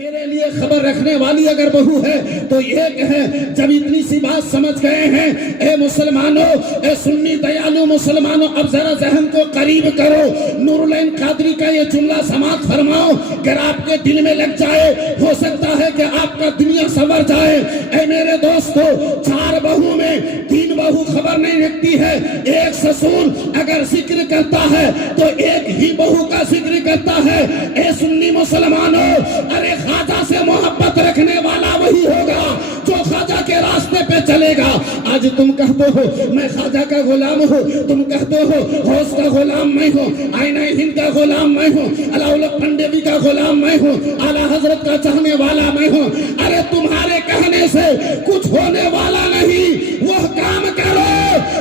मेरे लिए खबर रखने वाली अगर बहू है तो एक है। जब इतनी सी बात समझ गए हैं, ए मुसलमानों, ए सुन्नी दयालु मुसलमानों, अब जरा जहन को करीब करो। नूरुल्लाह कादरी का ये जुमला समाप्त फरमाओ, अगर आपके दिल में लग जाए हो सकता है कि आपका दुनिया संवर जाए। ए मेरे दोस्तों, 4 बहू में 3 बहू खबर नहीं रखती है। एक ससुर अगर जिक्र करता है तो एक ही बहू का जिक्र करता है। ए सुन्नी मुसलमानों, अरे ख्वाजा से मोहब्बत रखने वाला वही होगा जो ख्वाजा के रास्ते पे चलेगा। आज तुम कहते हो मैं ख्वाजा का गुलाम हूँ, तुम कहते हो गौस का गुलाम मैं हूँ, आईना हिंद का गुलाम मैं हूँ, अलाउल्लाह पंडित का गुलाम मैं हूँ, आला हजरत का चाहने वाला मैं हूँ। अरे तुम्हारे कहने से कुछ होने वाला नहीं। वह काम करो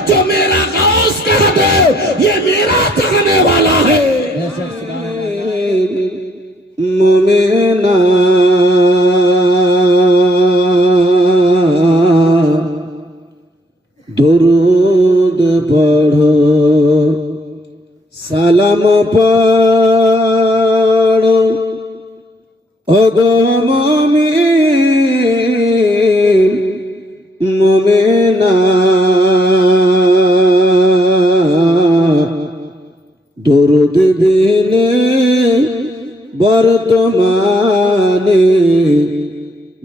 जो मेरा गौस कह दे, ये मेरा चाहने वाला है। मोमेना दुरूद पढ़ो, सलाम पढ़ो, ओगो मोमिन मोमेना दुरूद बिने বর্তমানে,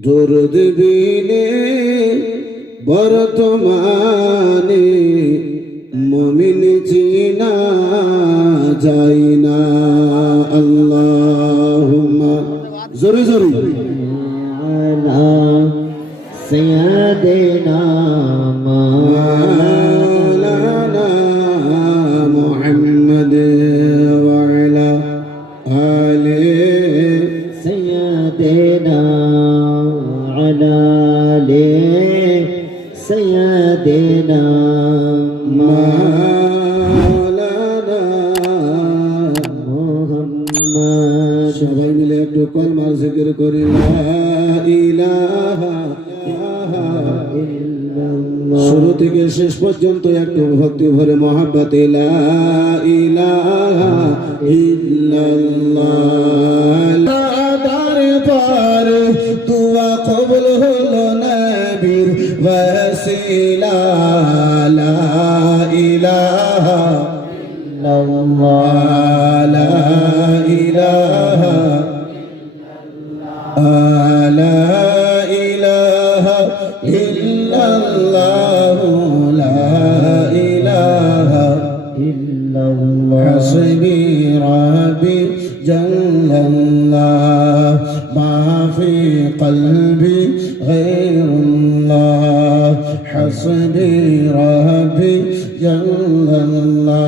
দরুদ বিনে বর্তমানে মুমিন চিনা যায় না। আল্লাহুম্মা জোরে জোরে আলা সাইয়্যিদিনা মাওলানা মুহাম্মদ ওয়া আলা আলি সাইয়্যিদিনা আলা আলি সাইয়্যিদিনা মাওলানা মুহাম্মদ। সবাই মিলে একটু কলমার জিকির করি, লা ইলাহা ইল্লাল্লাহ। শুরু থেকে শেষ পর্যন্ত একটু ভক্তি ভরে মহব্বতে লা ইলাহা ইল্লাল্লাহ। দরবার দুয়া কবুল হলো নবীর ওয়াসিলা, লা ইলাহা ইল্লাল্লাহ, লা ইলাহা লা ইলাহা ইল্লাল্লাহ, লা ইলাহা ইল্লাল্লাহ। হাসবি রাব্বি জাল্লাল্লাহ, মা ফি কলবি গায়রুল্লাহ। হাসবি রাব্বি জাল্লাল্লাহ,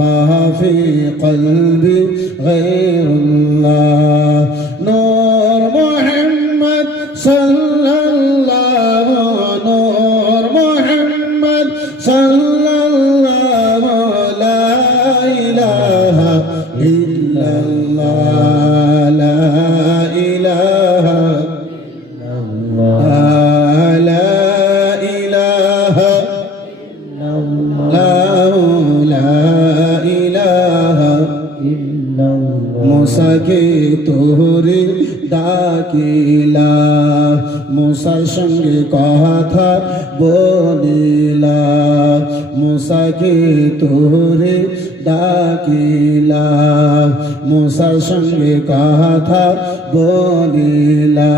মা ফি কলবি গায়রুল্লাহ। নূর মুহাম্মদ সাল্লাল্লাহু, নূর মুহাম্মদ সাল্লাল্লাহু, লা ইলাহা ইল্লাল্লাহ, লা ইলাহা ইল্লাল্লাহ, লা ইলাহা ইল্লাল্লাহ, লা ইলাহা ইল্লাল্লাহ। মুসাকে তোরে ডাকিলা, মুসার সঙ্গে কথা বলিলা, মুসাকে তোরে ডাকিলা, মুসার সঙ্গে কথা বলিলা।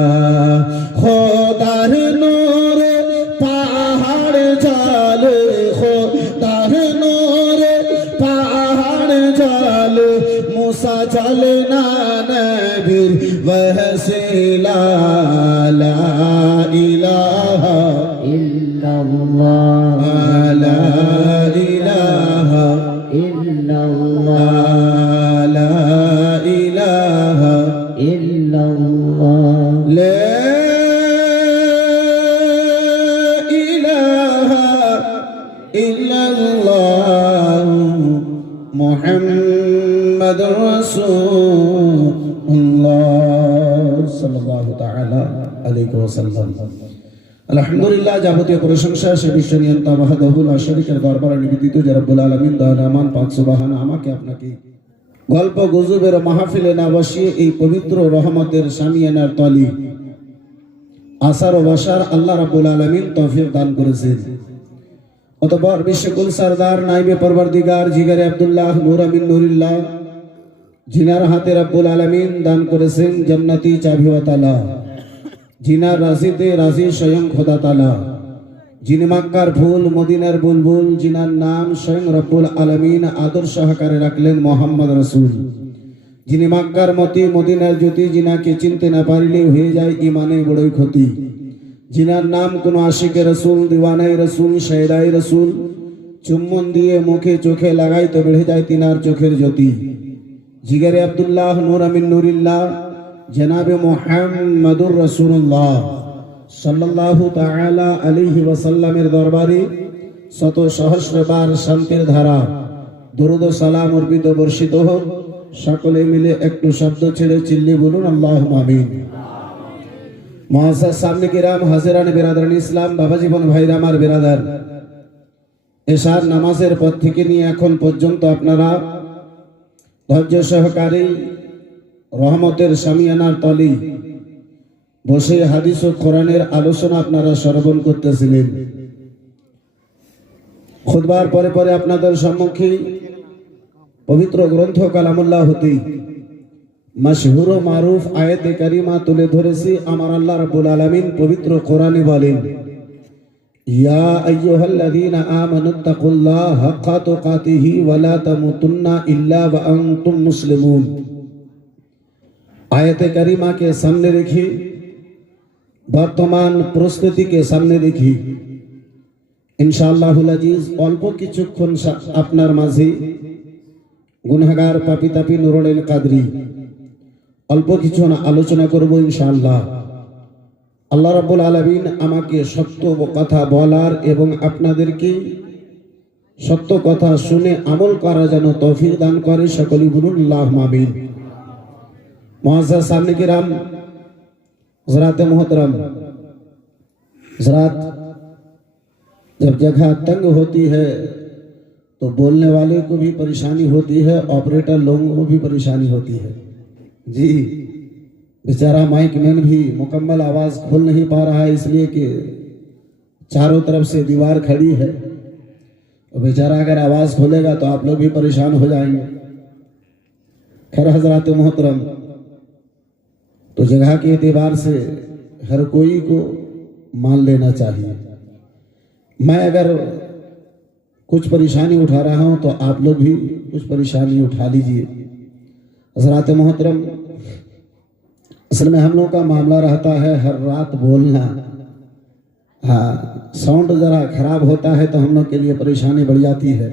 খোদার নূরে পাহাড় জালে, খোদার নূরে পাহাড় জালে, মুসা চলে না নবীর ওয়াসিলা, লা ইলাহা ইল্লাল্লাহ, লা ইলাহা ইল্লাল্লাহ, লা ইলাহা ইল্লাল্লাহ, লা ইলাহা ইল্লাল্লাহ, মুহাম্মাদুর রাসূলুল্লাহ সাল্লাল্লাহু তাআলা আলাইহি ওয়াসাল্লাম। আলহামদুলিল্লাহ, যাবতীয় প্রশংসা সে বিশ্বনিয়ন্তা ওয়াহদাহু লা শারীকা দরবারে নিবেদিত যে রব্বুল আলামিন দয়াময় পাক সুবহান আমাকে আপনাকে গল্প গুজবের মাহফিলে না বসিয়ে এই পবিত্র রহমতের সামিয়ানার তলি আসার ও বসার আল্লাহ রাব্বুল আলামিন তৌফিক দান করেছেন। অতঃপর বিশ্বকুল সরদার নাইবে পরবর্দিগার জিগারে আব্দুল্লাহ নূর আমিন নুরিল্লাহ, জিনার হাতে রাব্বুল আলামিন দান করেছেন জান্নাতি চাবি তালা, জিনার রাজিতে রাজি স্বয়ং খোদা তালা, যিনি মক্কার ফুল মদিনার বুলবুল, জিনার নাম স্বয়ং রব্বুল আলামিন আদর সহকারে রাখলেন মোহাম্মদ রসুল, যিনি মক্কার মতি মদিনার জ্যোতি, জিনাকে চিনতে না পারলে হয়ে যায় ইমানে বড়ই ক্ষতি, জিনার নাম কোন আশিকে রসুল, দিওয়ানাই রসুল, শায়রাই রসুল, চুম্বন দিয়ে মুখে চোখে লাগাই তো বেড়ে যায় তিনার চোখের জ্যোতি। জিগারে আব্দুল্লাহ নূর আমিন নুরিল্লাহ জনাবে মুহাম্মদুর রাসূলুল্লাহ সাল্লাল্লাহু তাআলা আলাইহি ওয়াসাল্লামের দরবারে শত সহস্রবার শান্তির ধারা দরুদ ও সালাম অর্পিত বর্ষিত হোক। সকলে মিলে একটু শব্দ ছেড়ে চিল্লি বলুন আল্লাহুম্মা আমিন। মুআজ্জাজ সামনে কিরাম, হাজিরান বিরাদরান ইসলাম, বাবা জীবন ভাইরা আমার বিরাদার, এশার নামাজের পর থেকে নিয়ে এখন পর্যন্ত আপনারা ধৈর্য সহকারে রহমতের সামিয়ানার তলি বসে হাদিস ও কোরআনের আলোচনা আপনারা শ্রবণ করতেছিলেন। খুতবার পরে পরে আপনাদের সম্মুখে পবিত্র গ্রন্থ কালামুল্লাহ হতে মাশহুর ও মারুফ আয়াতে কারিমা তুলে ধরেছি। আমার আল্লাহ রাব্বুল আলামিন পবিত্র কোরআনে বলেন, ইয়া আইয়ুহাল্লাযীনা আমানুত্তাকুল্লাহ হাক্কা তুকাতিহি ওয়া লা তামুতুন্না ইল্লা ওয়া আনতুম মুসলিমুন। আয়াতে কারিমাকে সামনে রেখে, বর্তমান প্রস্তুতিকে সামনে রেখে ইনশাআল্লাহুল আজিজ অল্প কিছুক্ষণ আপনার মাঝে গুনাহগার পাপী তাপী নুরুল কাদরি অল্প কিছু আলোচনা করব ইনশাআল্লাহ। আল্লাহ রাব্বুল আলামিন আমাকে সত্য কথা বলার এবং আপনাদেরকে সত্য কথা শুনে আমল করার যেন তৌফিক দান করে। সকলেই বলুন আল্লাহুম্মা আমিন। मुआज़्ज़ज़ सामने किराम, ज़रात मोहतरम, ज़रात जब जगह तंग होती है तो बोलने वाले को भी परेशानी होती है, ऑपरेटर लोगों को भी परेशानी होती है। जी बेचारा माइक मैन भी मुकम्मल आवाज़ खोल नहीं पा रहा है, इसलिए कि चारों तरफ से दीवार खड़ी है। बेचारा अगर आवाज़ खोलेगा तो आप लोग भी परेशान हो जाएंगे। खैर हज़रात मोहतरम, तो जगह के एतबार से हर कोई को मान लेना चाहिए। मैं अगर कुछ परेशानी उठा रहा हूं तो आप लोग भी कुछ परेशानी उठा लीजिए। हज़रात मोहतरम, असल में हम लोग का मामला रहता है हर रात बोलना। हाँ, साउंड ज़रा खराब होता है तो हम लोग के लिए परेशानी बढ़ जाती है।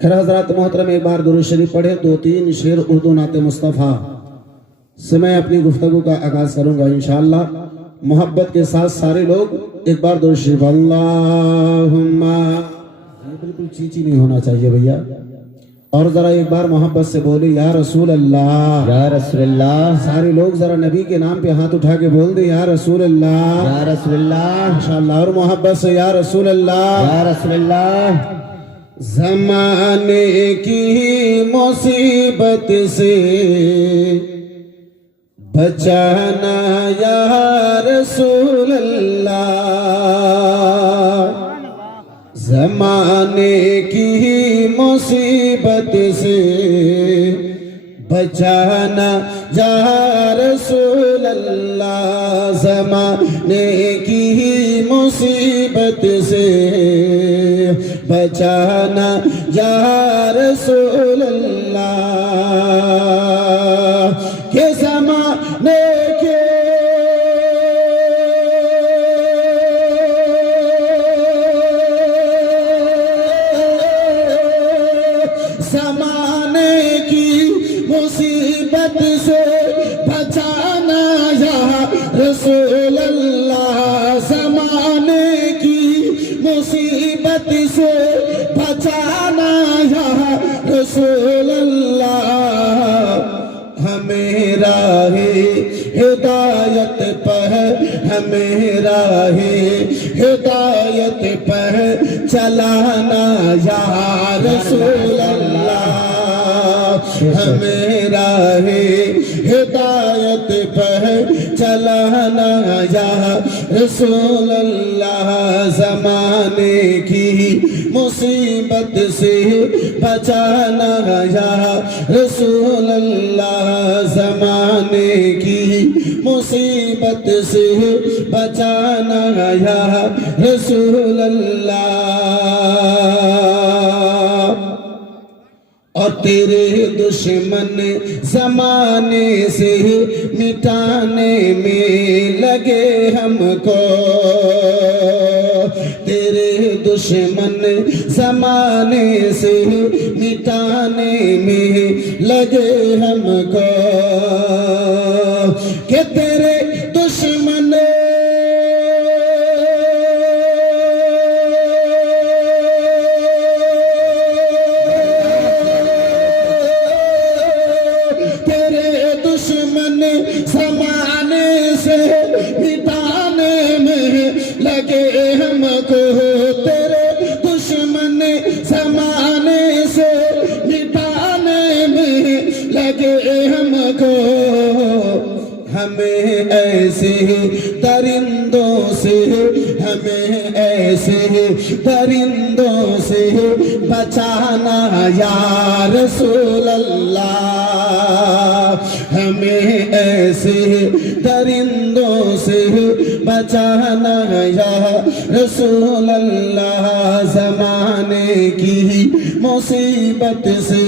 खैर हज़रात मोहतरम, एक बार दुरूद शरीफ पढ़े, 2-3 शेर उर्दू नाते मुस्तफ़ा से मैं अपनी गुफ्तगू का आगाज करूंगा इंशाअल्लाह। मोहब्बत के साथ सारे लोग एक बार दुरूद शरीफ अल्लाहुम्मा, बिल्कुल चीची नहीं होना चाहिए भैया, और जरा एक बार मोहब्बत से बोले या रसूल अल्लाह, या रसूल अल्लाह। सारे लोग जरा नबी के नाम पे हाथ उठा के बोल दे या रसूल अल्लाह, या रसूल अल्लाह, इंशाअल्लाह। और मोहब्बत से या रसूल अल्लाह, या रसूल अल्लाह। ज़माने की मुसीबत से बचाना या रसूल अल्लाह, ज़माने की मुसीबत से बचाना या रसूल अल्लाह, ज़माने की मुसीबत से बचाना या रसूल अल्लाह। के ज़माने के ज़माने की मुसीबत से बचाना या रसूल अल्लाह, ज़माने की मुसीबत से बचाना या रसूल अल्लाह। हमें राहे हिदायत पर, हमें राहे हिदायत पर चलाना या रसूल अल्लाह। हमें राहे हिदायत पर चलाना या रसूल अल्लाह, ज़माने की मुसीबत से बचाना या रसूल अल्लाह, ज़माने की मुसीबत से बचाना या रसूल अल्लाह। और तेरे दुश्मन ज़माने से मिटाने में लगे हमको, तेरे दुश्मन ज़माने से मिटाने में लगे हमको, कि तेरे दुश्मन ज़माने से मिटाने में लगे हमको, तेरे दुश्मन ज़माने से मिटाने में लगे हमको। हमें ऐसे दरिंदों से, हमें ऐसे दरिंदों से बचाना या रसूल अल्लाह, हमें ऐसे दरिंदों से बचाना या रसूल अल्लाह, ज़माने की मुसीबत से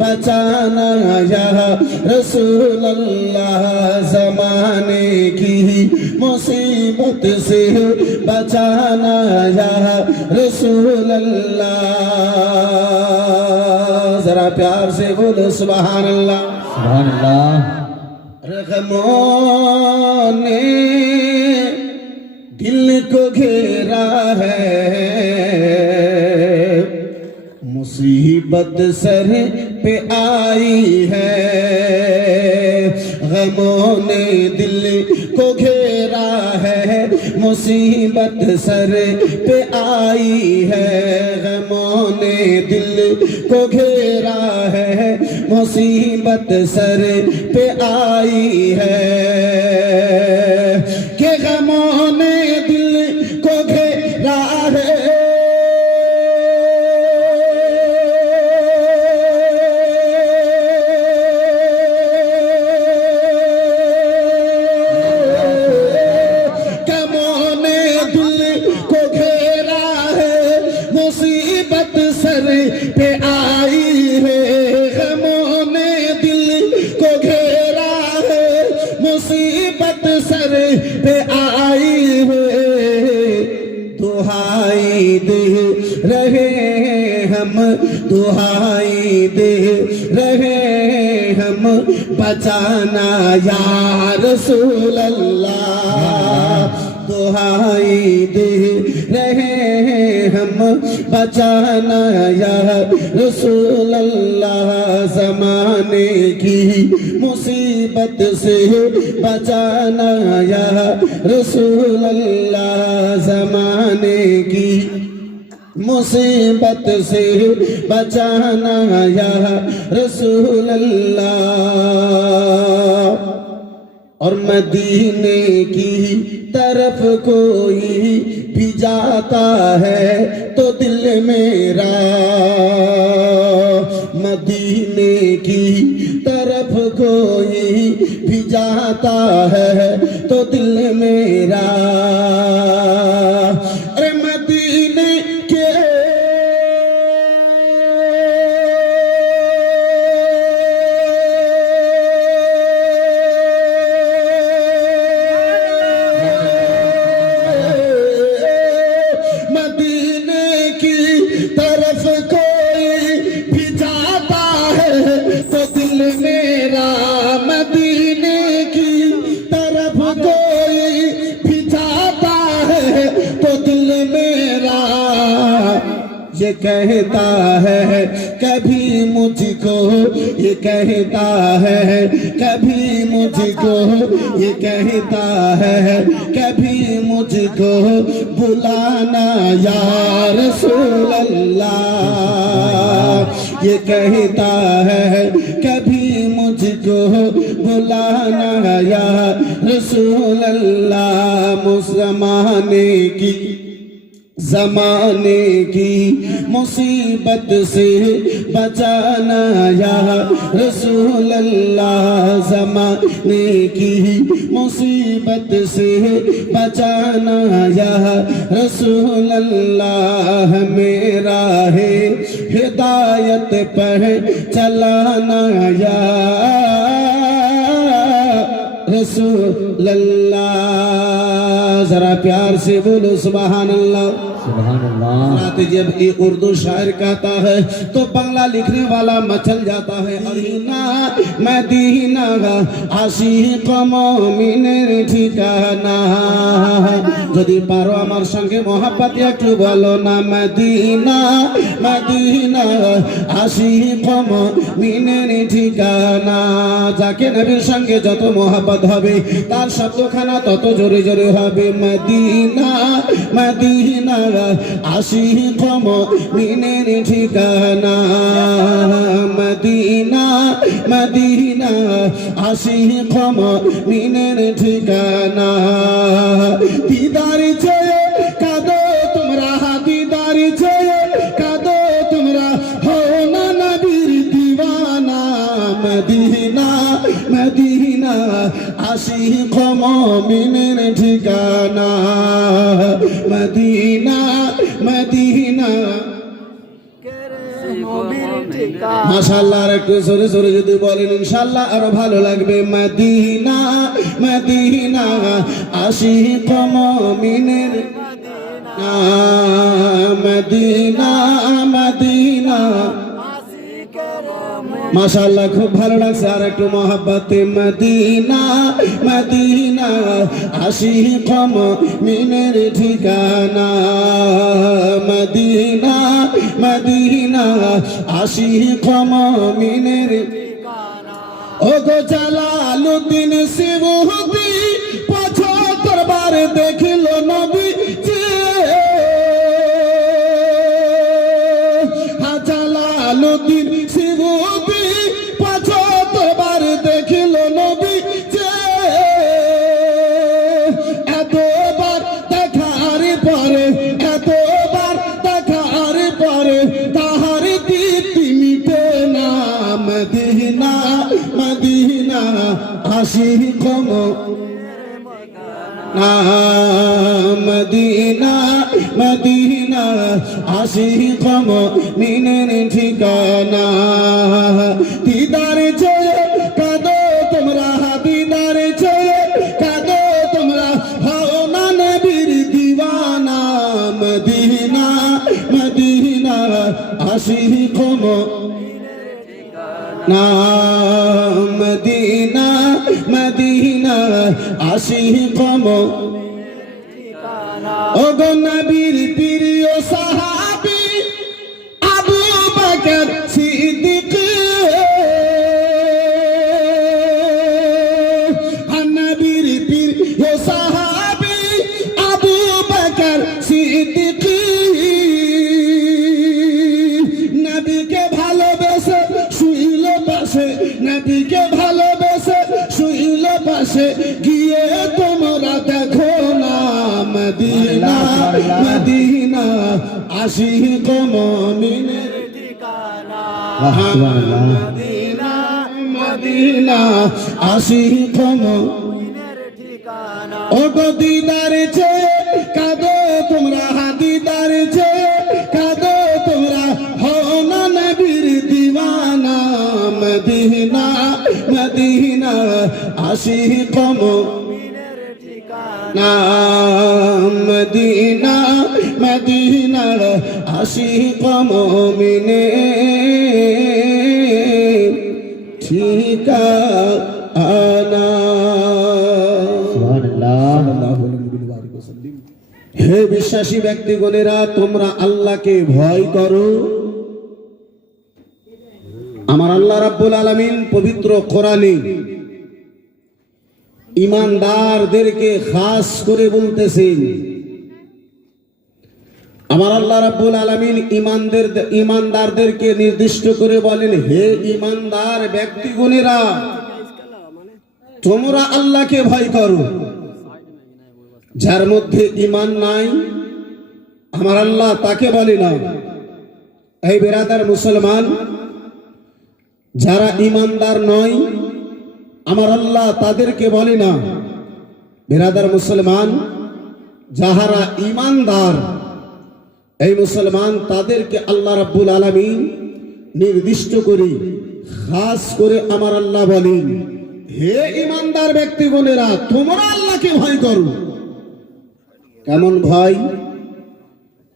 बचाना या रसूल अल्लाह, ज़माने की मुसीबत से बचाना या रसूल अल्लाह। जरा प्यार से बोलो सुभान अल्लाह। सुभान अल्लाह। रहमों ने दिल को घेरा है, मुसीबत सर पे आई है, गमों ने दिल को घेरा है, मुसीबत सर पे आई है, गमों ने दिल को घेरा है, मुसीबत सर पे आई है, कि गमों ने दिल को घेरा है, मुसीबत सर पे आई है, गमों ने दिल को घेरा है, मुसीबत सर पे आई है, दुहाई दे रहे हम, दुहाई दे रहे हम, बचाना या रसूल अल्लाह, दुहाई दे रहे हम, बचाना या रसूल अल्लाह, ज़माने की मुसीबत से बचाना या रसूल अल्लाह, ज़माने की मुसीबत से बचाना या रसूल अल्लाह। और मदीने की तरफ कोई भी जाता है तो दिल मेरा, मदीने की तरफ कोई भी जाता है तो दिल मेरा, अरे मदीने के तरफ कोई भी जाता है तो दिल मेरा, मदीने की तरफ कोई भी जाता है तो दिल मेरा, ये कहता है कभी मुझको ये कहता है, कभी मुझको ये कहता है, कभी मुझको बुलाना या रसूल अल्लाह। ये कहता है कभी मुझको बुलाना या रसूल अल्लाह। ज़माने की मुसीबत से बचाना या रसूल अल्लाह। ज़माने की मुसीबत से बचाना या रसूल अल्लाह। मेरा है हिदायत पर चलाना या रसूल अल्लाह। जरा प्यार से बोलो सुभान अल्लाह। सुभान अल्लाह। जब ये उर्दू शायर कहता है तो बांग्ला लिखने वाला मचल जाता है। मदीना मदीना आशिक मुमिনের ঠিকানা। যদি পারো আমার সঙ্গে মহব্বত একটু বলো না, মদিনা মদিনা আশিক মুমিনের ঠিকানা। যাকে নবীর সঙ্গে যত মহব্বত হবে তার শব্দখানা তত জোরে জোরে হবে। মদিনা মদিনা আশিক মুমিনের ঠিকানা। মদিনা মদিনা আশিক মুমিনের ঠিকানা। দিদার চেয়ে কাঁদো তোমরা, দিদার চেয়ে কাঁদো তোমরা, হো না নবীর দিওয়ানা। মদিনা মদিনা আশিক মুমিনের ঠিকানা। Medina Medina. মাশাআল্লাহ, আর একটু জোরে জোরে যদি বলেন ইনশাআল্লাহ আরো ভালো লাগবে। মদিনা মদিনা আশিক মুমিনের মদিনা মদিনা। মাশাআল্লাহ, খুব ভালো লাগছে। আর একটু মহব্বতে মদিনা মদিনা আশিক মুমিনের ঠিকানা। মদিনা মদিনা আশিক মুমিনের ঠিকানা। ও গো জালালউদ্দিন সিবুতি ৭৫ বার দেখিল নবী যে। জালালউদ্দিন সিবুতি ৭৫ বার দেখিল নবী যে। এতবার দেখার পরে, এতবার দেখার পরে তাহার দীপ্তি মিটে না। মদিনা মদিনা আশিক মদিনা মদিনা আশিক মুমিনের ঠিকানা। দিদার চেয়ে কাঁদো তোমরা, দিদার চেয়ে কাঁদো তোমরা, হও না নবীর দিওয়ানা। মদিনা মদিনা আশিক মুমিনের ঠিকানা। মদিনা মদিনা আশিক মুমিনের ঠিকানা। ও গো নবীর প্রিয় সাহাবী আবু বকর সিদ্দিক। নবীর প্রিয় সাহাবী আবু বকর সিদ্দিক। নবীকে ভালোবেসে শুইল পাশে, নবীকে ভালোবেসে শুইল পাশে, গিয়ে তোমরা দেখো না। মদিনা মদিনা আশিক মুমিনের ঠিকানা। মদিনা মদিনা আশিক মুমিনের ঠিকানা। ও গো দিদার চেয়ে কাঁদো তোমরা, দিদার চেয়ে কাঁদো তোমরা, হও না নবীর দিওয়ানা। মদিনা মদিনা আশিক মুমিনের ঠিকানা। মদিনা মদিনা আশিক মুমিনের ঠিকানা। হে বিশ্বাসী ব্যক্তিগণেরা, তোমরা আল্লাহকে ভয় করো আমার আল্লাহ রাব্বুল আলামিন পবিত্র কোরআনে ঈমানদারদেরকে খাস করে বলতেছেন। আমার আল্লাহ রাব্বুল আলামিন ঈমানদারদেরকে নির্দিষ্ট করে বলেন, হে ঈমানদার ব্যক্তিগণেরা, তোমরা আল্লাহকে ভয় করো। যার মধ্যে ঈমান নাই আমার আল্লাহ তাকে বলে না। এই বেরাদার মুসলমান, যারা ঈমানদার নয় আমার আল্লাহ তাদেরকে বলে না। বেরাদার মুসলমান, যাহারা ঈমানদার এই মুসলমান তাদেরকে আল্লাহ রাব্বুল আলামিন নির্দিষ্ট করে খাস করে আমার আল্লাহ বলেন, হে ঈমানদার ব্যক্তিগণেরা, তোমরা আল্লাহকে ভয় করো। কেমন ভয়?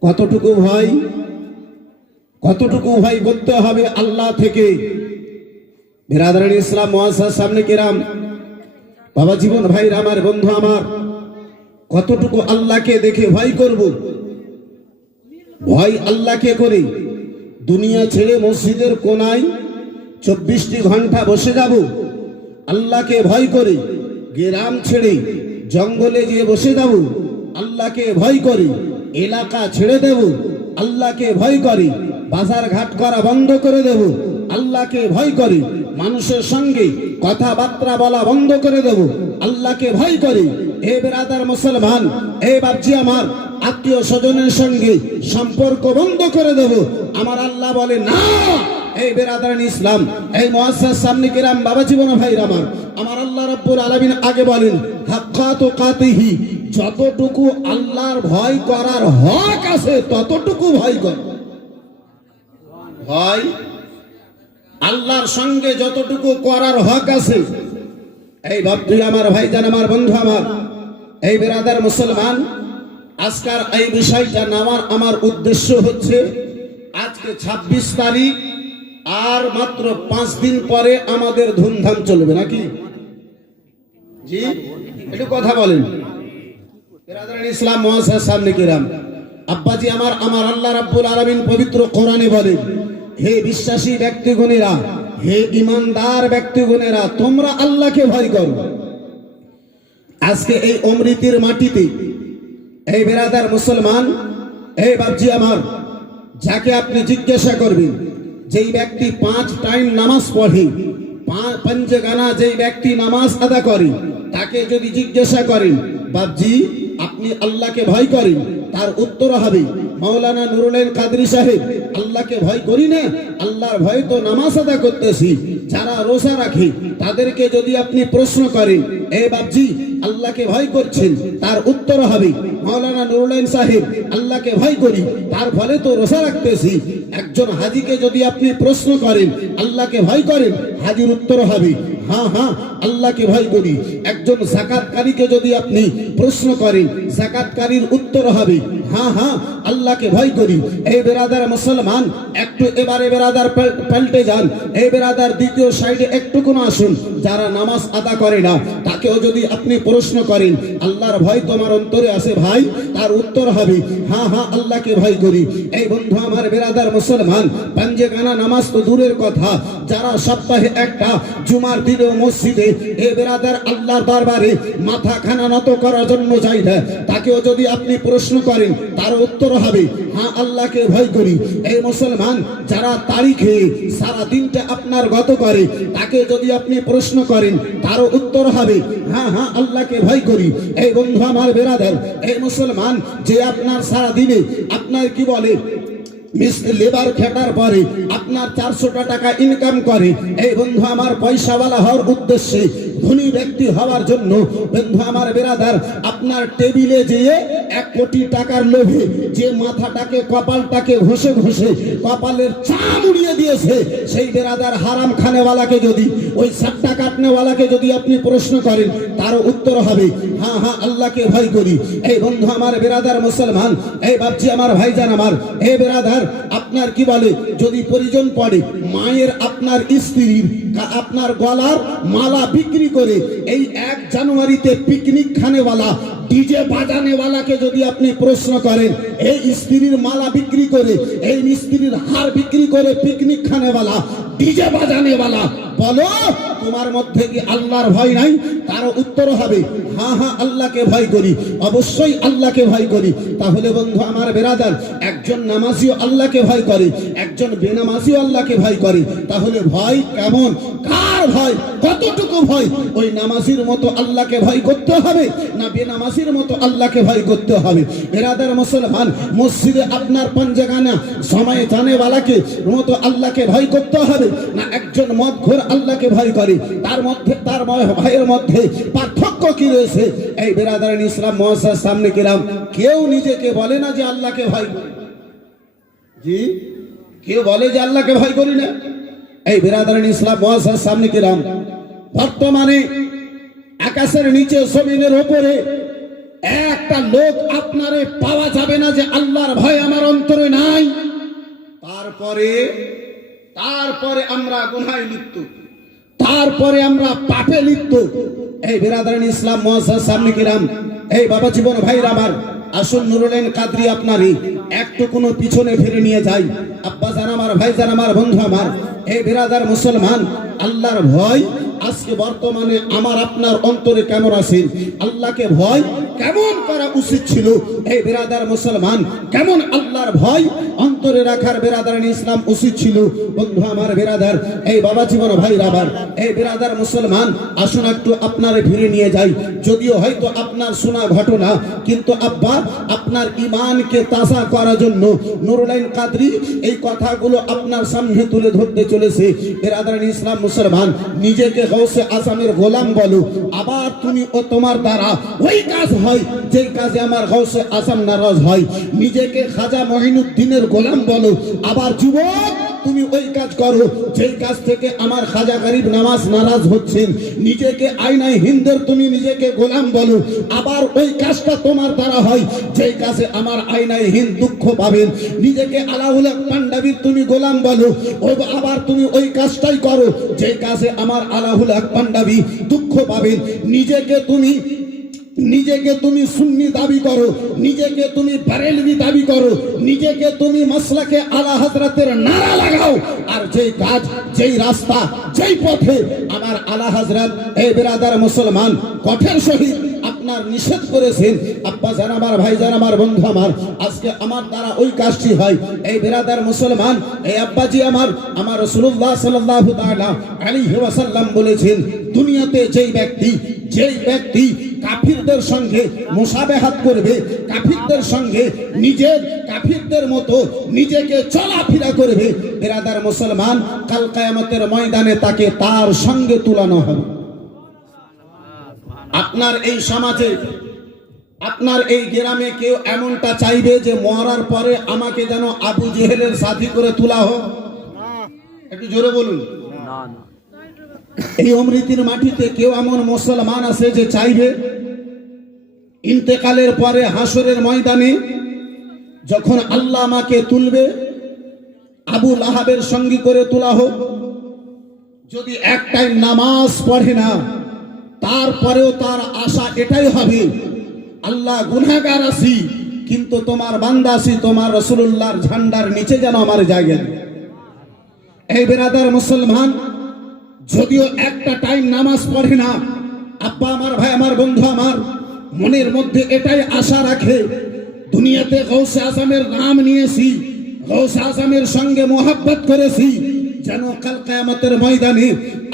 কতটুকু ভয়? কতটুকু ভয় করতে হবে আল্লাহ থেকে? বিরাদরান ইসলাম মুআজ্জাজ সামনে কিরাম, বাবা জীবন ভাই আমার, বন্ধু আমার, কতটুকু আল্লাহকে দেখে ভয় করব? ভয় আল্লাহকে করে দুনিয়া ছেড়ে মসজিদের কোনায় 24টি ঘন্টা বসে যাব আল্লাহকে ভয় করে, গ্রাম ছেড়ে জঙ্গলে গিয়ে বসে যাব আল্লাহকে ভয় করে, এলাকা ছেড়ে দেব আল্লাহকে ভয় করে, বাজার ঘাট করা বন্ধ করে দেব আল্লাহকে ভয় করে, মানুষের সঙ্গে কথাবার্তা বলা বন্ধ করে দেব আল্লাহকে ভয় করে। হে বেরাদার মুসলমান, হে বাপজি আমার, আত্মীয় স্বজনের সঙ্গে সম্পর্ক বন্ধ করে দেব আমার আল্লাহ বলে না। এই বেরাদারান ইসলাম, এই মুআজ্জাজ সামনে কিরাম, বাবা জীবন ভাই আমার আল্লাহ রাব্বুল আলামিন আগে বলেন, হাক্কা তুকাতিহি, যতটুকু আল্লাহর ভয় করার হক আছে ততটুকু ভয় কর। ভয় আল্লাহর সঙ্গে যতটুকু করার হক আছে। এই ভাবতুই আমার ভাইজান, আমার বন্ধু আমার, এই বেরাদার মুসলমান, আজকের এই বিষয়টা নেওয়ার আমার উদ্দেশ্য হচ্ছে, আজকে 26 তারিখ, আর মাত্র 5 দিন পরে আমাদের ধুমধাম চলবে নাকি? জি, একটু কথা বলেন। বেরাদারান ইসলাম মুআজ্জাজ সামনে কিরাম, আব্বাজি আমার আল্লাহ রাব্বুল আলামিন পবিত্র কোরআনে বলেন, হে বিশ্বাসী ব্যক্তিগণেরা, হে ঈমানদার ব্যক্তিগণেরা, তোমরা আল্লাহকে ভয় করো। আজকে এই অমৃতির মাটিতে এই বেরাদার মুসলমান, এই বাপজি আমার, যাকে আপনি জিজ্ঞাসা করবেন, যেই ব্যক্তি 5 টাইম নামাজ পড়ে, পাঞ্জগানা যেই ব্যক্তি নামাজ আদা করে, তাকে যদি জিজ্ঞাসা করেন, বাপজি আপনি আল্লাহকে ভয় করেন, তার উত্তর হবে, মাওলানা নুরুল আইন কাদরি সাহেব, আল্লাহকে ভয় করি না, আল্লাহর ভয় তো নামাজ আদা করতেছি। যারা রোজা রাখে তাদেরকে যদি আপনি প্রশ্ন করেন, এ বাপজি আল্লাহকে ভয় করছেন, তার উত্তর হবে, মাওলানা নুরুল আইন সাহেব আল্লাহকে ভয় করি, তার ফলে তো রোজা রাখতেছি। একজন হাজীকে যদি আপনি প্রশ্ন করেন, আল্লাহকে ভয় করেন, হাজীর উত্তর হবে, হ্যাঁ হ্যাঁ আল্লাহকে ভয় করি। একজন যাকাতকারীকে যদি আপনি প্রশ্ন করেন, যাকাতকারীর উত্তর হবে, হ্যাঁ হ্যাঁ আল্লাহকে ভয় করি। এই বেরাদার মুসলমান, একটু এবারে বেরাদার পাল্টে যান। এই বেরাদার দ্বিতীয় সাইডে একটুকুন আসুন, যারা নামাজ আদা করে না তাকেও যদি আপনি প্রশ্ন করেন, আল্লাহর ভয় তোমার অন্তরে আছে ভাই, তার উত্তর হবে, হ্যাঁ হ্যাঁ আল্লাহকে ভয় করি। এই বন্ধু আমার বেরাদার মুসলমান, পাঞ্জেগানা নামাজ তো দূরের কথা, যারা সপ্তাহে একটা জুমার দিনেও মসজিদে এ বেরাদার আল্লাহর দরবারে মাথা খানা নত করার জন্য যাই না, তাকেও যদি আপনি প্রশ্ন করেন, তার উত্তর হবে, হ্যাঁ আল্লাহকে ভয় করি। এই মুসলমান, যারা তারিখে সারা দিনটা আপনার গত করে, তাকে যদি আপনি প্রশ্ন করেন, তারও উত্তর হবে, হ্যাঁ হ্যাঁ আল্লাহকে ভয় করি। এই বন্ধু আমার বেরাদার, এই মুসলমান, যে আপনার সারা দিনে আপনার কি বলে লেবার খেটার পরে আপনার 400 টাকা ইনকাম করে, এই বন্ধু আমার পয়সাওয়ালা হওয়ার উদ্দেশ্যে, ধনী ব্যক্তি হওয়ার জন্য, বন্ধু আমার বেরাদার, আপনার টেবিলে যেয়ে 1 কোটি টাকার লোভে যে মাথাটাকে কপালটাকে ঘষে ঘষে কপালের চাম উড়িয়ে দিয়েছে, সেই বেরাদার হারাম খানেওয়ালাকে যদি, ওই সাট্টা কাটনেওয়ালাকে যদি আপনি প্রশ্ন করেন, তার উত্তর হবে, হ্যাঁ হ্যাঁ আল্লাহকে ভয় করি। এই বন্ধু আমার বেরাদার মুসলমান, এই বাপজি আমার ভাইজান আমার, এই বেরাদার, আপনার কি বলে, যদি প্রয়োজন পড়ে মায়ের আপনার স্ত্রীর আপনার গলার মালা বিক্রি করে এই 1 জানুয়ারিতে পিকনিক খানেওয়ালা ডিজে বাজানে ওয়ালাকে যদি আপনি প্রশ্ন করেন, এই স্ত্রীর মালা বিক্রি করে, এই স্ত্রীর হার বিক্রি করে পিকনিক খানেওয়ালা, ডিজে বাজানেওয়ালা, বলো তোমার মধ্যে কি আল্লাহর ভয় নাই? তার উত্তর হবে হ্যাঁ হ্যাঁ আল্লাহকে ভয় করি, অবশ্যই আল্লাহকে ভয় করি। তাহলে বন্ধু আমার বেরাদার, একজন নামাজিও আল্লাহকে ভয় করে, একজন বেনামাজিও আল্লাহকে ভয় করে। তাহলে ভয় কেমন, কার ভয়, কতটুকু ভয়? ওই নামাজির মতো আল্লাহকে ভয় করতে হবে না বেনামাজির মতো আল্লাহকে ভয় করতে হবে? বেরাদার মুসলমান, মসজিদে আপনার পাঞ্জাগানা সময়ে জানেওয়ালাকে মতো আল্লাহকে ভয় করতে হবে না একজন মদখোর আল্লাহকে ভয় করে? তার মধ্যে তার ভয়ের মধ্যে পার্থক্য কি রয়েছে? এই বেরাদারান ইসলাম মুআজ্জাজ সামনে কিরাম, কেউ নিজেকে বলে না যে আল্লাহকে ভয় করি। জি, কেউ বলে যে আল্লাহকে ভয় করি না? এই বেরাদারান ইসলাম মুআজ্জাজ সামনে কিরাম, বর্তমানে আকাশের নিচে জমিনের উপরে একটা লোক আপনারে পাওয়া যাবে না যে আল্লাহর ভয় আমার অন্তরে নাই। তারপরে আমরা গুনাহে লিপ্ত, তারপরে আমরা পাপে লিপ্ত। এই বেরাদারান ইসলাম মুআজ্জাজ সামনে কিরাম, এই বাবা জীবন ভাইরা আমার, আসুন নুরুল আইন কাদরি আপনারই একটু কোনো পিছনে ফিরে নিয়ে যাই। আব্বা জান আমার, ভাই জান আমার, বন্ধু আমার, এই বেরাদার মুসলমান, আল্লাহর ভয় আজকে বর্তমানে আমার আপনার অন্তরে কেমন আছে? আল্লাহকে ভয় কেমন করা উচিত ছিল? এই বেরাদার মুসলমান, কেমন আল্লাহর ভয় অন্তরে রাখার বেরাদারান ইসলাম উচিত ছিল? বন্ধু আমার বেরাদার, এই বাবা জীবন ভাই রাবার, এই বেরাদার মুসলমান, আসুন একটু আপনারে ফিরে নিয়ে যাই। যদিও হয়তো আপনার শোনা ঘটনা, কিন্তু আব্বা আপনার ঈমানকে তাজা করার জন্য নুরুল আইন কাদরি এই কথাগুলো আপনার সামনে তুলে ধরতে চলেছে। বেরাদারান ইসলাম মুসলমান, নিজেকে গৌসে আজমের গোলাম বলো, আবার তুমি ও তোমার দ্বারা ওই কাজ হয় যেই কাজে আমার গৌসে আজম নারাজ হয়। নিজেকে খাজা মঈনুদ্দিনের গোলাম বলো, আবার যুবক তুমি ওই কাজ করো যেই কাজ থেকে আমার খাজা গরিব নওয়াজ নারাজ হচ্ছেন। নিজেকে আয়নায় হিন্দের তুমি নিজেকে গোলাম বলো, আবার ওই কাজটা তোমার দ্বারা হয় যেই কাজে আমার আয়নায় হিন্দ দুঃখ পাবেন। নিজেকে আলাউল হক পাঞ্জাবির তুমি গোলাম বলো, আবার তুমি ওই কাজটাই করো যেই কাজে আমার আলাউল হক পাঞ্জাবি দুঃখ পাবেন। নিজেকে তুমি সুন্নি দাবি করো, নিজেকে তুমি বারেলভি দাবি করো, নিজেকে তুমি মাসলাকে আলা হযরতের নারা লাগাও, আর যেই কাজ, যেই রাস্তা, যেই পথে আমার আলা হযরত এই বেরাদার মুসলমান কঠোর সহিত আপনার নিষেধ করেছেন। আব্বা জান আমার, ভাই জান আমার, বন্ধু আমার, আজকে আমার দ্বারা ওই কাজটি হয়। এই বেরাদার মুসলমান, এই আব্বাজি আমার রাসূলুল্লাহ সাল্লাল্লাহু তাআলা আলাইহি ওয়াসাল্লাম বলেছেন, দুনিয়াতে যেই ব্যক্তি কাফিরদের সঙ্গে মুসাবেহাত করবে, কাফিরদের সঙ্গে কাফিরদের মতো নিজেকে চলাফেরা করবে, বেরাদার মুসলমান, কাল কিয়ামতের ময়দানে তাকে তার সঙ্গে তুলনা হবে। আপনার এই সমাজে, আপনার এই গ্রামে কেউ এমনটা চাইবে যে মরার পরে আমাকে যেন আবু জেহেলের সাথী করে তোলা হোক? একটু জোরে বলুন। এই অমৃতির মাটিতে কেউ এমন মুসলমান আছে যে চাইবে ইন্তেকালের পরে হাসরের ময়দানে যখন আল্লাহ আমাকে তুলবে আবু লাহাবের সঙ্গী করে তোলা হোক? যদি এক টাইম নামাজ পড়ে না, তারপরেও তার আশা এটাই হবে, আল্লাহ গুনাহগার আছি কিন্তু তোমার বান্দা আছি, তোমার রাসূলুল্লাহর ঝান্ডার নিচে যেন আমার জায়গা। এই বেরাদার মুসলমান, যদিও একটা টাইম নামাজ পড়ে না, আব্বা আমার, ভাই আমার, বন্ধু আমার, মনের মধ্যে এটাই আশা রাখে, দুনিয়াতে গৌসে আজমের নাম নিয়েছি, গৌসে আজমের সঙ্গে মোহাব্বত করেছি, যেন কাল কিয়ামতের ময়দানে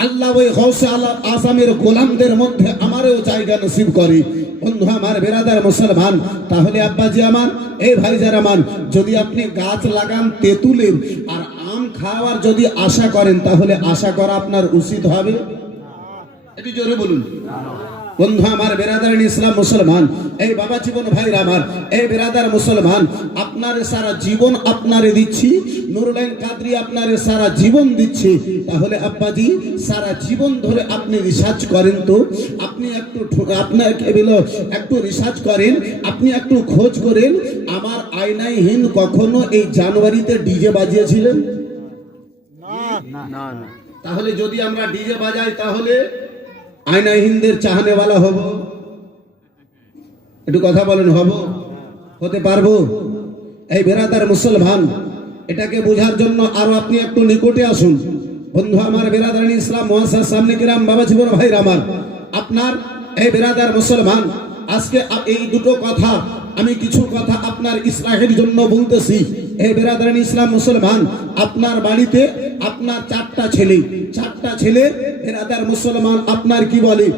আল্লাহ ওই গৌসে আজমের গোলামদের মধ্যে আমারও জায়গা নসিব করে। বন্ধু আমার, বেরাদার মুসলমান, তাহলে আব্বাজি আমার, এই ভাইজান আমার, যদি আপনি গাছ লাগান তেঁতুলের আর আম খাওয়ার যদি আশা করেন, তাহলে আশা করা আপনার উচিত হবে? একটু জোরে বলুন। বন্ধু আমার, বেরাদার ইসলাম মুসলমান, এই বাবা জীবন ভাইরা আমার, এই বেরাদার মুসলমান, আপনারে সারা জীবন আপনারে দিচ্ছি, নুরুল আইন কাদরি আপনারে সারা জীবন দিচ্ছি। তাহলে আব্বাজি সারা জীবন ধরে আপনি রিসার্চ করেন তো, আপনি একটু রিসার্চ করেন, আপনি একটু খোঁজ করেন, আমার আয়নায় হিন্দ কখনো এই জানুয়ারিতে ডিজে বাজিয়েছিলেন? না। তাহলে যদি আমরা ডিজে বাজাই তাহলে আয়নায় হিন্দের চাহানেওয়ালা হব? একটু কথা বলেন, হব? হতে পারবো? এই বেরাদার মুসলমান, এটাকে বোঝার জন্য আরো আপনি একটু নিকটে আসুন। বন্ধু আমার, বেরাদারানি ইসলাম মুআসসাস সামনে কিরাম, বাবা জীবন ভাইরা আমার, আপনার এই বেরাদার মুসলমান, আজকে এই দুটো কথা, আমি কিছু কথা আপনার ইসলাহের জন্য বলতেছি। এই বেরাদারানি ইসলাম মুসলমান, আপনার বাড়িতে আপনার চারটা ছেলে বেরাদার মুসলমান, আপনার কি বলে,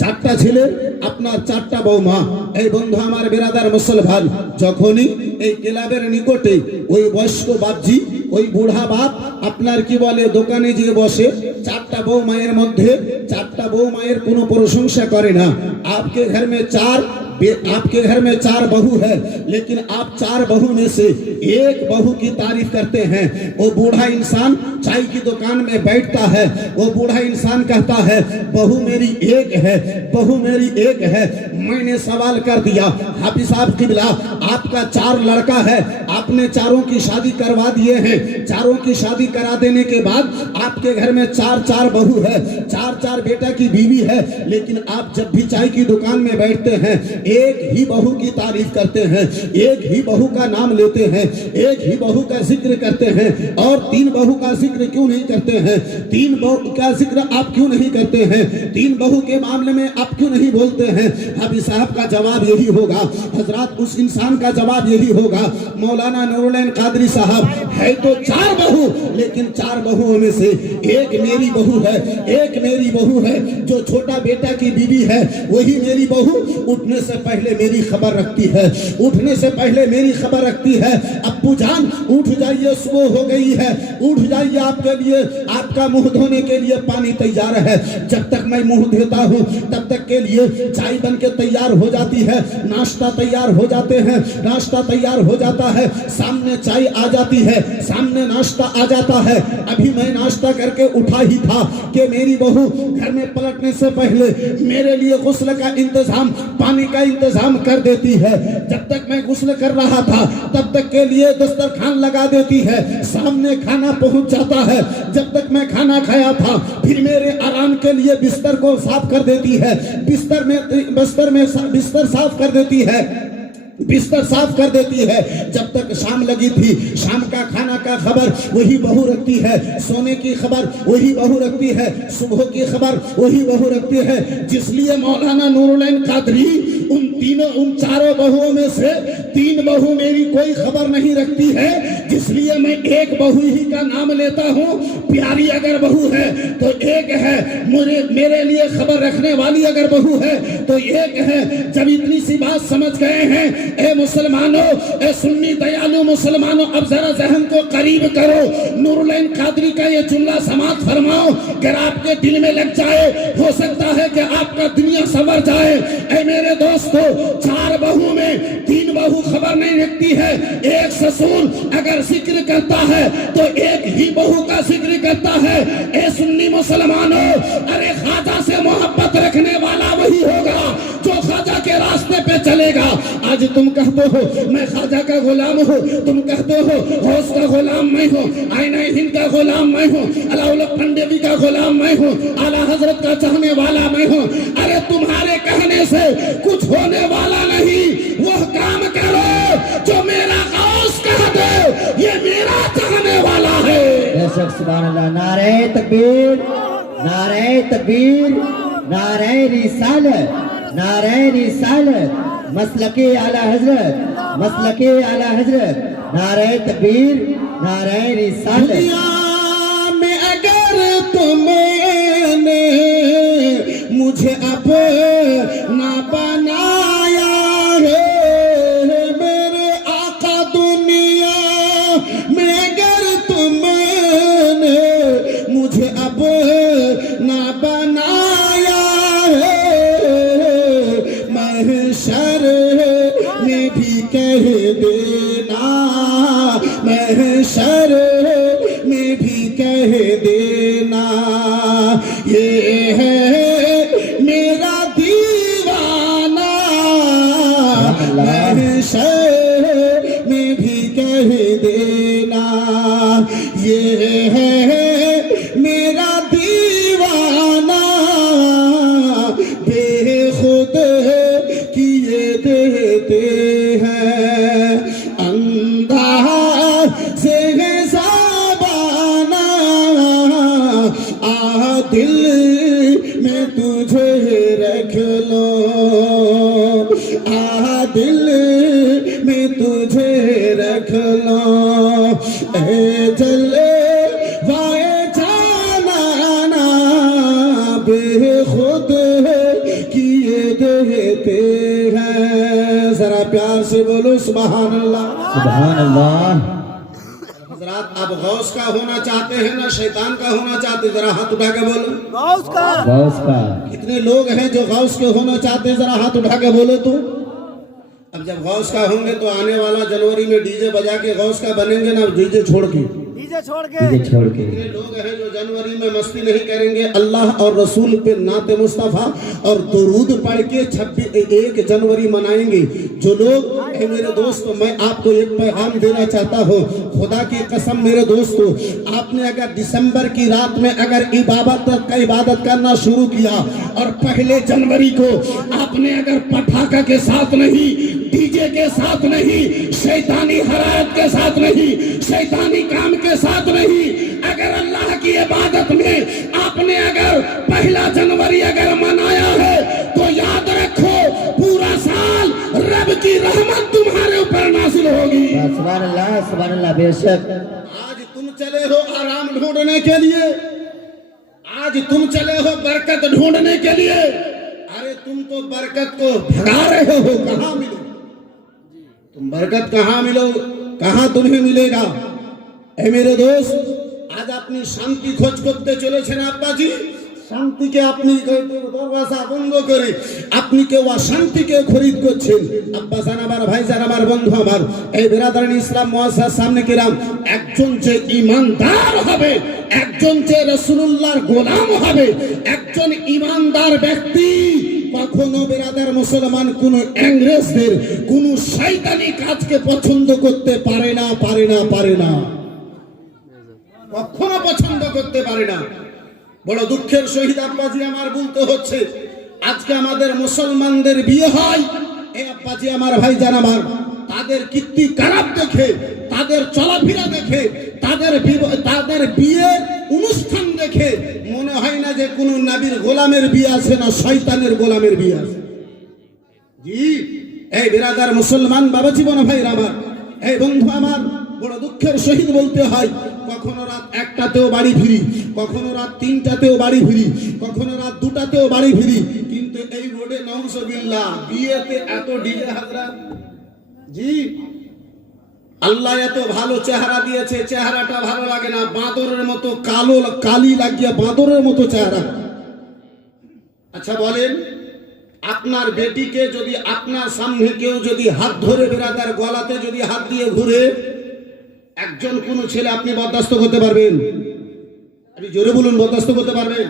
চারটা ছেলে, আপনার চারটা বৌমা। এই বন্ধু আমার বেরাদার মুসলমান, যখনই এই ক্লাবের নিকটে ওই বয়স্ক বাপজি, ওই বুড়া বাপ আপনার কি বলে দোকানে গিয়ে বসে, চারটা বউ মায়ের মধ্যে চারটা বউ মায়ের কোনো প্রশংসা করে না। आपके घर में चार बहू है, लेकिन आप चार बहू में से एक बहू की तारीफ करते हैं। वो बूढ़ा इंसान चाय की दुकान में बैठता है, वो बूढ़ा इंसान कहता है बहू मेरी एक है, बहू मेरी एक है। मैंने सवाल कर दिया, हाफिज साहब किबला, आपका चार लड़का है, आपने चारों की शादी करवा दिए हैं, चारों की शादी करा देने के बाद आपके घर में चार बहू है, चार बेटा की बीवी है, लेकिन आप जब भी चाय की दुकान में बैठते हैं एक ही बहू की तारीफ करते हैं, एक ही बहू का नाम लेते हैं, एक ही बहू का जिक्र करते हैं। और तीन बहू का जिक्र क्यों नहीं करते हैं? तीन बहू का जिक्र आप क्यों नहीं करते हैं? तीन बहू के मामले में आप क्यों नहीं बोलते हैं? हाफिज साहब का जवाब यही होगा, हजरत उस इंसान का जवाब यही होगा, मौलाना नूरुल्लाह कादरी साहब, है तो चार बहू, लेकिन चार बहुओं में से एक मेरी बहू है, एक मेरी बहू है, जो छोटा बेटा की बीवी है, वही मेरी बहू उठने से पहले मेरी खबर रखती है, उठने से पहले मेरी खबर रखती है। अब्बू जान उठ जाइए, सुबह हो गई है, उठ जाइए, आपके लिए, आपका मुंह धोने के लिए पानी तैयार है। जब तक मैं मुंह धोता हूँ तब तक के लिए चाय बन के तैयार हो जाती है, नाश्ता तैयार हो जाते हैं, नाश्ता तैयार हो जाता है, सामने चाय आ जाती है, सामने नाश्ता आ जाता है। अभी मैं नाश्ता करके उठा ही था कि मेरी बहू घर में पलटने से पहले मेरे लिए गुस्ल का इंतजाम, पानी का इंतजाम कर देती है। जब तक मैं गुस्ल कर रहा था तब तक के लिए दस्तरखान लगा देती है, सामने खाना पहुंच जाता है। जब तक मैं खाना खाया था फिर मेरे आराम के लिए बिस्तर को साफ कर देती है, बिस्तर साफ कर देती है, बिस्तर साफ कर देती है। जब तक शाम लगी थी, शाम का खाना का खबर वही बहू रखती है, सोने की खबर वही बहू रखती है, सुबह की खबर वही बहू रखती है। जिसलिए मौलाना नूरुल्लाह कादरी उन चारों बहुओं में से तीन बहू मेरी कोई खबर नहीं रखती है, जिसलिए मैं एक बहू ही का नाम लेता हूँ। प्यारी अगर बहू है तो एक है, मेरे लिए खबर रखने वाली अगर बहू है तो एक है। जब इतनी सी बात समझ गए हैं, ए मुसलमानों, ए सुन्नी दयालु मुसलमानों, अब जरा जहन को करीब करो, नूरुल्लाह कादरी का ये जुमला समाप्त फरमाओ। अगर आपके दिल में लग जाए, हो सकता है कि आपका दुनिया संवर जाए। ए मेरे दोस्तों, चार बहू में तीन बहू खबर नहीं रखती है। एक ससुर अगर जिक्र करता है तो एक ही बहू का जिक्र करता है। ए सुन्नी मुसलमानों, अरे ख्वाजा से मोहब्बत रखने वाला वही होगा जो ख्वाजा के रास्ते पे चलेगा। आज तुम कहते हो मैं ख्वाजा का गुलाम हूँ, तुम कहते हो गौस का गुलाम मैं हूँ, आईना हिंद का गुलाम मैं हूँ, अलाउल्लाह पंडेवी का गुलाम मैं हूँ, आला हजरत का चाहने वाला मैं हूँ। अरे तुम्हारे कहने से कुछ होने वाला नहीं, वो काम करो जो मेरा गौस कह दे, ये मेरा चाहने वाला है। सुभान अल्लाह। नारे तकबीर, नारे तकबीर, नारे रिसालत, नारे रिसालत, मसलके आला हजरत, मसलके आला हजरत, नारे तकबीर, नारे रिसालत। दुनिया में अगर तुमने मुझे अपना बनाया है, मेरे आका, दुनिया में अगर तुमने मुझे अपना बनाया है, महशर में भी कह देना, महशर में भी कह देना, ये है मेरा दीवाना, महशर में भी कह देना, ये है मेरा दीवाना, बेखुद किए जले वाए जाना बेखुद किए देते हैं। जरा प्यार से बोलो सुभान अल्लाह। सुभान अल्लाह। हजरात, आप गौस का होना चाहते हैं ना शैतान का होना चाहते? जरा हाथ उठा के बोलो। गौस का। कितने लोग हैं जो गौस के होना चाहते हैं? जरा हाथ उठा के बोलो तो। अब जब गौस का होंगे तो आने वाला जनवरी में डीजे बजा के गौस का बनेंगे ना, डीजे छोड़ के। कितने लोग हैं जो जनवरी में मस्ती नहीं करेंगे, अल्लाह और रसूल पे नाते मुस्तफा और दुरूद पढ़ के 1 जनवरी मनाएंगे। जो लोग मेरे दोस्त, मैं आपको एक पैगाम देना चाहता हूँ, खुदा की कसम मेरे दोस्तों, आपने अगर दिसंबर की रात में अगर इबादत करना शुरू किया और 1 जनवरी को आपने अगर पटाखा के साथ नहीं, डीजे के साथ नहीं, शैतानी हरारत के साथ नहीं, शैतानी काम के साथ नहीं, अगर अल्लाह की इबादत में आपने अगर 1 जनवरी अगर मनाया है तो याद रखो पूरा साल रब की रहमत तुम्हारे ऊपर नाज़िल होगी। सुभान अल्लाह बेशक। आज तुम चले हो आराम ढूंढने के लिए, आज तुम चले हो बरकत ढूंढने के लिए। अरे तुम तो बरकत को भगा रहे हो, कहाँ मिलो तुम? बरकत कहाँ मिलो, कहाँ तुम्हें मिलेगा? ए मेरे दोस्त, आज अपनी शांति खोज करते चलेছেন আব্বাজি। শান্তিকে আপনি দরওয়াজা বন্ধ করে আপনি কেউ অশান্তিকে খরিদ করছেন। আব্বা জান আমার, ভাই জান আমার, বন্ধু আমার, এই বিরাদারান ইসলাম মুআসসাস সামনে কিরাম, একজন যে ঈমানদার হবে, একজন যে রাসূলুল্লাহর গোলাম হবে, একজন ঈমানদার ব্যক্তি কখনো বিরাদার মুসলমান কোন ইংরেজদের কোন শয়তানি কাজকে পছন্দ করতে পারে না, কখনো পছন্দ করতে পারে না। বড় দুঃখের সহিত আব্বাজি আমার বলতে হচ্ছে, আজকে আমাদের মুসলমানদের বিয়ে হয়, এই আব্বাজি আমার, ভাই জান আমার, তাদের কীর্তি খারাপ দেখে, তাদের চলাফেরা দেখে, তাদের বিয়ের অনুষ্ঠান দেখে মনে হয় না যে কোনো নবীর গোলামের বিয়ে আছে না শয়তানের গোলামের বিয়ে আছে। জি, এই বিরাদার মুসলমান বাবা জীবন ভাই আমার, এই বন্ধু আমার, বড় দুঃখের সহিত বলতে হয়, কখনো রাত 1টাতেও বাড়ি ফিরি, কখনো রাত 3টাতেও বাড়ি ফিরি, কখনো রাত 2টাতেও বাড়ি ফিরি, কিন্তু এই রোডে নাউজুবিল্লাহ বিয়েতে এত ডিজে হাজরাত। জি, আল্লাহ এত ভালো চেহারা দিয়েছে, চেহারাটা ভালো লাগে না, বাঁদরের মতো কালি লাগিয়ে বাঁদরের মতো চেহারা। আচ্ছা বলেন, আপনার বেটিকে যদি আপনার সামনে কেউ যদি হাত ধরে বিরাদার গলাতে যদি হাত দিয়ে ঘুরে, একজন কোন ছেলে আপনি বরদাস্ত করতে পারবেন? আপনি জোরে বলুন, বরদাস্ত করতে পারবেন?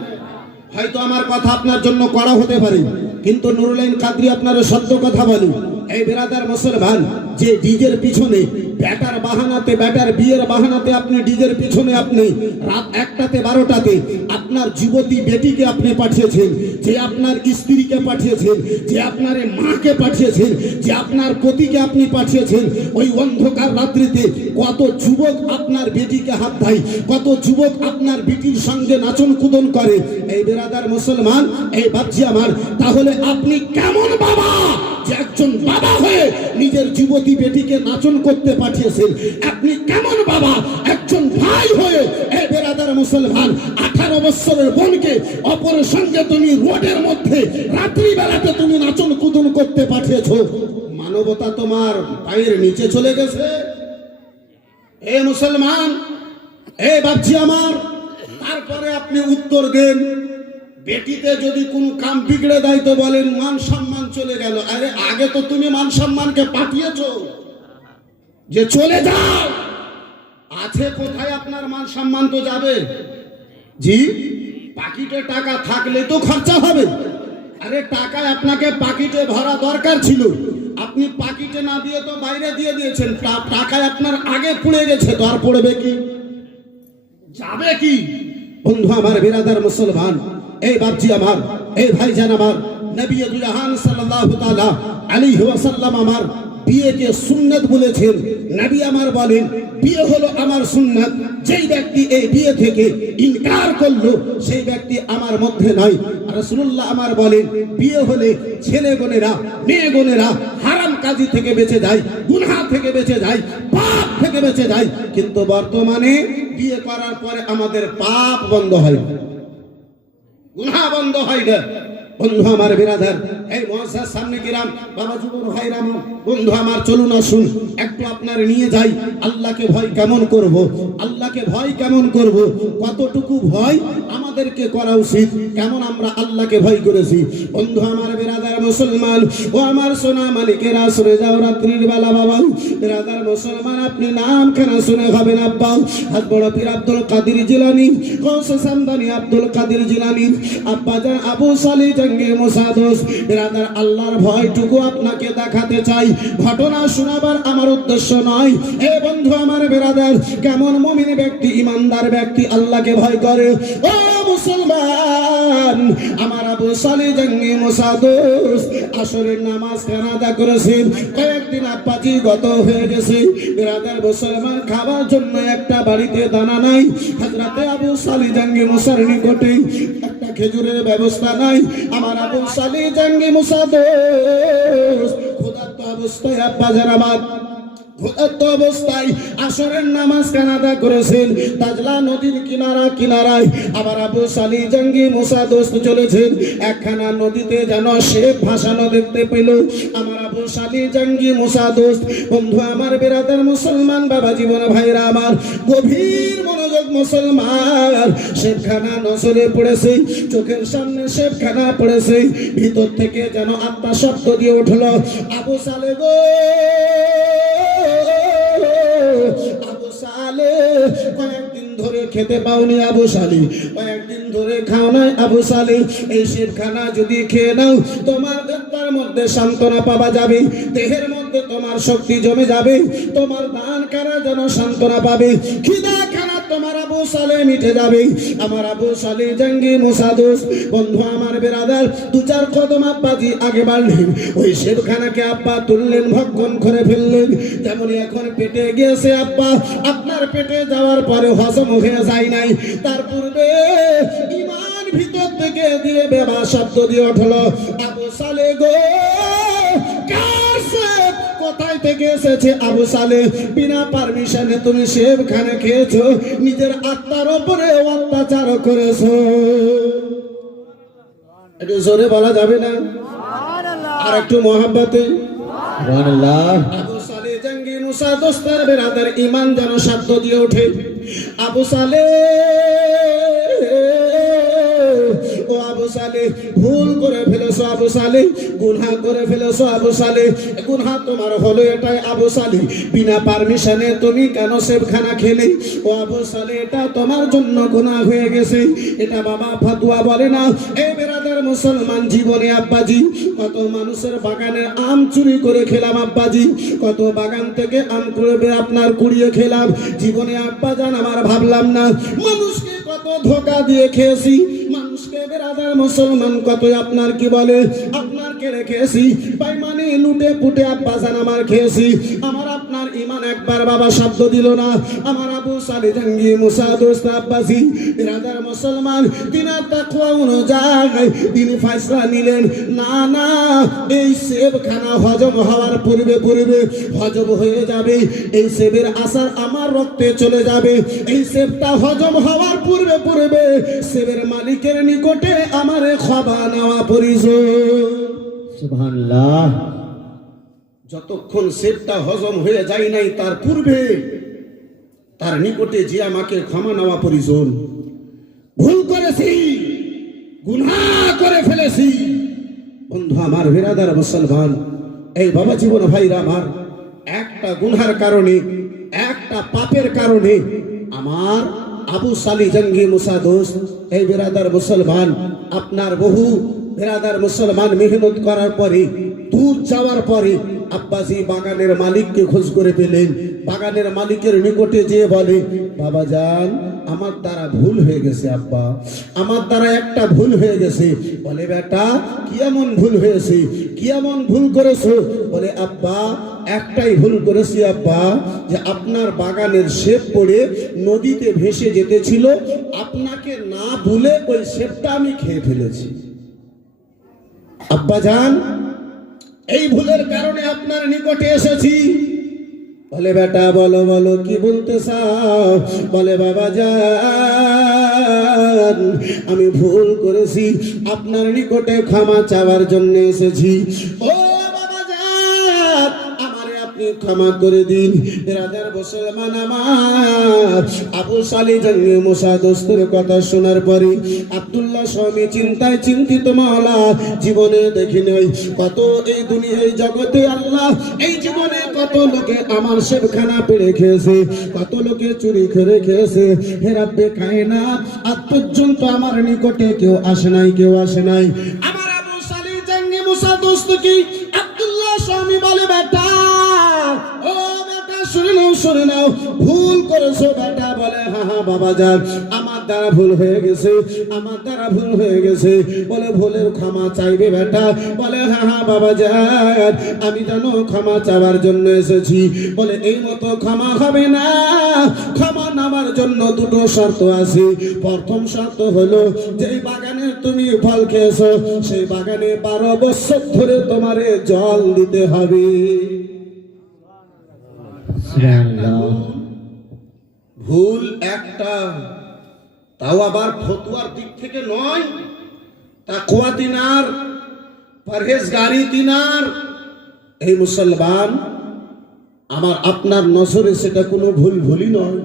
হয়তো আমার কথা আপনার জন্য কড়া হতে পারে, কিন্তু নুরুল আইন কাদরি আপনার সত্য কথা বলি। এই বিরাদার মুসলমান, যে ডিজের পিছনে ব্যাটার বাহানাতে, ব্যাটার বিয়ের বাহানাতে আপনি ডিজের পিছনে আপনি রাত 1টাতে 12টাতে আপনার যুবতী বেটিকে আপনি পাঠিয়েছেন, যে আপনার স্ত্রীকে পাঠিয়েছেন, যে আপনার মাকে পাঠিয়েছেন, যে আপনার পতিকে আপনি পাঠিয়েছেন, ওই অন্ধকার রাত্রিতে কত যুবক আপনার বেটিকে হাত দেয়, কত যুবক আপনার বেটির সঙ্গে নাচন কুদন করে। এই বিরাদার মুসলমান, এই বাচ্চা আমার, তাহলে আপনি কেমন বাবা যে একজন বাবা হয়ে নিজের যুবতী বেটিকে নাচন করতে পাঠিয়েছেন? আপনি কেমন বাবা একজন ভাই হয়ে এই বিরাদার মুসলমান 18 বছরের বোনকে অপরের সঙ্গে তুমি রোডের মধ্যে রাত্রি বেলাতে তুমি নাচন কুদন করতে পাঠিয়েছো? মানবতা তোমার পায়ের নিচে চলে গেছে। এ মুসলমান, এ বাচ্চা আমার, তারপরে আপনি উত্তর দেন, বেটিতে যদি কোনো কাম বিগড়ে দেয় তো বলেন মান সম্মান চলে গেল। আরে আগে তো তুমি মান সম্মানকে পাঠিয়েছো যে চলে যাও, আছে কোথায় আপনার মান সম্মান? তো যাবে। জি, পাকিটে টাকা থাকলে তো খরচা হবে। আরে টাকা আপনাকে পাকিটে ভরা দরকার ছিল, আপনি পাকিটে না দিয়ে তো বাইরে দিয়ে দিয়েছেন। টাকায় আপনার আগে পুড়ে গেছে, তো আর পড়বে কি, যাবে কি? বন্ধু আমার, বিরাদার মুসলমান, এই বাপজি আমার, এই ভাইজান আমার, নবী জাহান সাল্লাল্লাহু তাআলা আলাইহি ওয়াসাল্লাম আমার বিয়েকে সুন্নাত বলেছেন। নবী আমার বলেন, বিয়ে হলো আমার সুন্নাত। যেই ব্যক্তি এই বিয়ে থেকে ইনকার করলো সেই ব্যক্তি আমার মধ্যে নয়। রাসূলুল্লাহ আমার বলেন, বিয়ে হলে ছেলে বোনেরা, মেয়ে বোনেরা হারাম কাজী থেকে বেঁচে যায়, গুনাহ থেকে বেঁচে যায়, পাপ থেকে বেঁচে যাই, কিন্তু বর্তমানে বিয়ে করার পরে আমাদের পাপ বন্ধ হয় না, গুনাহ বন্ধ হয় না। বন্ধু আমার বিরাদার, এই মুআজ্জাজ সামনে গিরাম বাবা যুবক ভাইরা আমার, বন্ধু আমার চলুন আসুন একটু আপনার নিয়ে যাই আল্লাহকে ভয় কেমন করব, আল্লাহকে ভয় কেমন করব, কতটুকু ভয় আমাদেরকে করা উচিত, কেমন আমরা আল্লাহকে ভয় করেছি। বন্ধু আমার বিরাদার মুসলমান ও আমার সোনা মালিকেরা, শুনে যাও রাত্রির বেলা বাবা বিরাদার মুসলমান, আপনি নাম কেন শুনে হবেন আব্বা, হাত বড় পীর আব্দুল কাদের জিলানী, গৌসে সামদানি আব্দুল কাদের জিলানী, আব্বা জান আবু সালি জঙ্গে মুসাদোস। বিরাদার আল্লাহর ভয়টুকু আপনাকে দেখাতে চাই, ঘটনা শোনাবার আমার উদ্দেশ্য নয়। এ বন্ধু আমার বিরাদার, কেমন মুমিন ব্যক্তি, ইমানদার ব্যক্তি আল্লাহকে ভয় করে। ও মুসলমান, আমার আবু সালি জঙ্গে মুসাদোস আসরের নামাজ কেন আদা করেছেন, কয়েকদিন আব্বাজি গত হয়ে গেছে। বিরাদার মুসলমান, খাবার জন্য একটা বাড়িতে দানা নাই। হযরতে আবু সালি জঙ্গে মুসার নিকটে একটা খেজুরের ব্যবস্থা নাই। আমার আবু সালি জঙ্গে মুসাদোস ক্ষুধার্ত অবস্থায় আব্বা যান আমার ক্ষুধার্ত অবস্থায় আসরের নামাজ কানাদা করেছেন তাজলা নদীর কিনারায়। আবার আবু সালি জঙ্গি মুসা দোস্ত চলেছেন, একখানা নদীতে যেন শেপ ভাসানো দেখতে পেল আমার আবু সালি জঙ্গি মুসা দোস্ত। বন্ধু আমার বিরাদার মুসলমান বাবা জীবন ভাইরা আমার, গভীর মনোযোগ মুসলমান, শেপখানা নজরে পড়েছে, চোখের সামনে শেপখানা পড়েছে, ভিতর থেকে যেন আত্মা শব্দ দিয়ে উঠল, আবু সালে গো, আবু সালে, কয়েকদিন ধরে খেতে পাওনি আবু সালি, কয়েকদিন ধরে খাও নাই আবু সালি, এই শেরখানা যদি খেয়ে নাও তোমার আত্মার মধ্যে সান্ত্বনা পাওয়া যাবে, দেহের মধ্যে তোমার শক্তি জমে যাবে, তোমার দান কারা যেন সান্ত্বনা পাবে, খিদা খানা তোমার আবু সালে মিটে যাবে। আমার আবু সালি জঙ্গি মুসাদোস। বন্ধু আমার বিরাদার, দু চার কদম আব্বাজি আগে বাড়লেন, ওই শেরখানাকে আব্বা তুললেন, ভক্ষণ করে ফেললেন। যেমন এখন পেটে গিয়েছে আব্বা, আপনার পেটে যাওয়ার পরে হজম হয়ে যায় নাই, তার পূর্বে ইমান ভিতর থেকে দিয়ে বেবা শব্দ দিয়ে উঠল, আবু সালে গো, কার শেব, কোথায় থেকে এসেছে আবু সালে, বিনা পারমিশনে তুমি শেবখানে খেয়েছো, নিজের আত্মার উপরে অত্যাচার করেছো। একটু জোরে বলা যাবে না, আর একটু মহব্বতে। সুবহানাল্লাহ। আবু সালে জঙ্গি মুসা দোস্তার বেরাদার ইমান যেন শব্দ দিয়ে ওঠে, আবু সালে, ও আবু সালে, ভুল করে ফেলেছো আবু সালে, গুনাহ করে ফেলেছো আবু সালে, গুনাহ তোমার হলো এটাই আবু সালে, বিনা পারমিশনে তুমি কেন শেবখানা খেলে, ও আবু সালে, এটা তোমার জন্য গুনাহ হয়ে গেছে, এটা বাবা ফতোয়া বলে না। এই বেরাদার মুসলমান, জীবনে আব্বাজি কত মানুষের বাগানে আম চুরি করে খেলাম আব্বাজি, কত বাগান থেকে আম করে আপনার কুড়িয়ে খেলাম, জীবনে আব্বা জান আমার ভাবলাম না, মানুষকে কত ধোঁকা দিয়ে খেয়েছি, মানুষকে বেরাদার মুসলমান কত আপনার কি বলে আপনার কেড়ে খেয়েছি, বেঈমানি লুটে পুটে আব্বা জান আমার খেয়েছি। আমার আপনার ইমান একবার বাবা শব্দ দিল না। আমার আবু সালি জঙ্গি মুসা দোস্ত আব্বাসি বেরাদার মুসলমান, তিনার তাকওয়া অনুযায়ী তিনি ফয়সালা নিলেন, না না, এই সেবখানা হজম হওয়ার পূর্বে হজম হয়ে যাবে, এই সেবের আসার আমার রক্তে চলে যাবে, এই সেবটা হজম হওয়ার পূর্বে সেবের মালিকের নিকটে আমারে ক্ষমা নেওয়া প্রয়োজন। সুবহানাল্লাহ। যতক্ষণ সেবটা হজম হয়ে যায় নাই, তার পূর্বে তার নিকটে যে আমাকে ক্ষমা নেওয়া প্রয়োজন। ভুল করেছি, গুনাহ করে ফেলেছি। বন্ধু আমার বিরাদার মুসলমান, এই বাবা জীবন ভাইরা আমার, একটা গুনার কারণে, একটা পাপের কারণে আমার আবু সালি জঙ্গি মুসা দোস্ত, এই বিরাদার মুসলমান, আপনার বহু বিরাদার মুসলমান মেহনত করার পরে, দূর যাওয়ার পরে আব্বাজি বাগানের মালিককে খোঁজ করে পেলেন। বাগানের মালিকের নিকটে যেয়ে বলে, বাবা জান, আমার দ্বারা ভুল হয়ে গেছে আব্বা, আমার দ্বারা একটা ভুল হয়ে গেছে। বলে, বেটা কি এমন ভুল হয়েছে, কি এমন ভুল করেছো? বলে, আব্বা একটাই ভুল করেছি আব্বা, যে আপনার বাগানের শেপ পড়ে নদীতে ভেসে যেতেছিল, আপনাকে না ভুলে ওই শেপটা আমি খেয়ে ফেলেছি। আব্বা জান, এই ভুলের কারণে আপনার নিকটে এসেছি, বলে বেটা বলো বলো কি বলতে চাও? বলে বাবা যান আমি ভুল করেছি, আপনার নিকটে ক্ষমা চাওয়ার জন্য এসেছি। ও বাবা যান আমারে আপনি ক্ষমা করে দিন। রাজার মুসলমান আমার আবু সালি জঙ্গে মুসা দোস্তের কথা শোনার পরে আব্দুল্লাহ স্বামী চিন্তায় চিন্তিত, মাওলা জীবনে দেখি নাই কত এই দুনিয়ায় জগতে আল্লাহ, এই জীবনে কত লোকে আমার সেবখানা পেড়ে খেয়েছে, কত লোকে চুরি করে খেয়েছে। হে রাব্বে কায়নাত আজ পর্যন্ত আমার নিকটে কেউ আসে নাই, কেউ আসে নাই। আমার আবু সালি জঙ্গে মুসা দোস্ত কি আব্দুল্লাহ স্বামী বলে বেটা ও বেটা শুনে নাও, শুনে নাও, ভুল করেছো বেটা। বলে হ্যাঁ হ্যাঁ বাবা যান আমার দ্বারা ভুল হয়ে গেছে, আমার দ্বারা ভুল হয়ে গেছে। বলে ভুলের ক্ষমা চাইবে বেটা? বলে হ্যাঁ হ্যাঁ বাবা যান আমি জানো ক্ষমা চাওয়ার জন্য এসেছি। বলে এই মতো ক্ষমা হবে না, ক্ষমা নেওয়ার জন্য দুটো শর্ত আছে। প্রথম শর্ত হলো যে বাগানে তুমি ফল খেয়েছো সেই বাগানে 12 বছর ধরে তোমারে জল দিতে হবে। সুবহানাল্লাহ। ভুল একটা, তাও আবার ফতুয়ার দিক থেকে নয়, তাকওয়া তিনার, পরহেজগারি তিনার। এই মুসলমান আমার আপনার নজরে সেটা কোনো ভুল ভুলই নয়।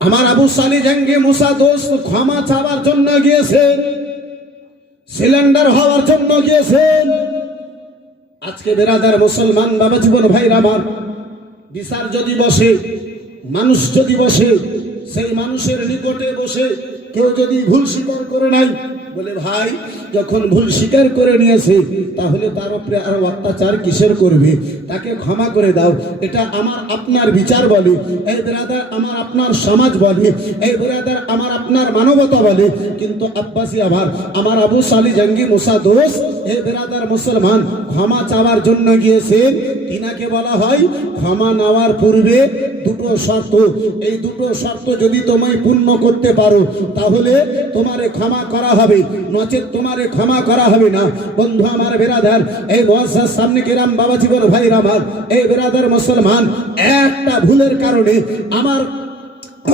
আমার আবু সালি জঙ্গে মুসা দোস্ত ক্ষমা চাওয়ার জন্য গিয়েছেন, সিলিন্ডার হওয়ার জন্য গিয়েছেন। আজকে বেরাদার মুসলমান বাবা জীবন ভাইরা আমার, বিচার যদি বসে, মানুষ যদি বসে, সেই মানুষের নিকটে বসে কেউ যদি ভুল স্বীকার করে নাই, বলে ভাই যখন ভুল স্বীকার করে নিয়েছে তাহলে তার উপরে আর অত্যাচার কিসের করবে, তাকে ক্ষমা করে দাও। এটা আমার আপনার বিচার বলে, এই ব্রাদার আমার আপনার সমাজ বলে, এই ব্রাদার আমার আপনার মানবতা বলে। কিন্তু আব্বাসী আমার আবু সালি জঙ্গি মুসা দোস্ত এই ব্রাদার মুসলমান ক্ষমা চাওয়ার জন্য গিয়েছেন। তিনাকে বলা হয় ক্ষমা নেওয়ার পূর্বে দুটো শর্ত, এই দুটো শর্ত যদি তোমায় পূর্ণ করতে পারো তাহলে তোমারে ক্ষমা করা হবে, নচেত তোমারে ক্ষমা করা হবে না। বন্ধু আমার বেরাদার, এই মুআজ্জাজ সামনে কিরাম বাবা জীবন ভাই আমার, এই বেরাদার মুসলমান একটা ভুলের কারণে আমার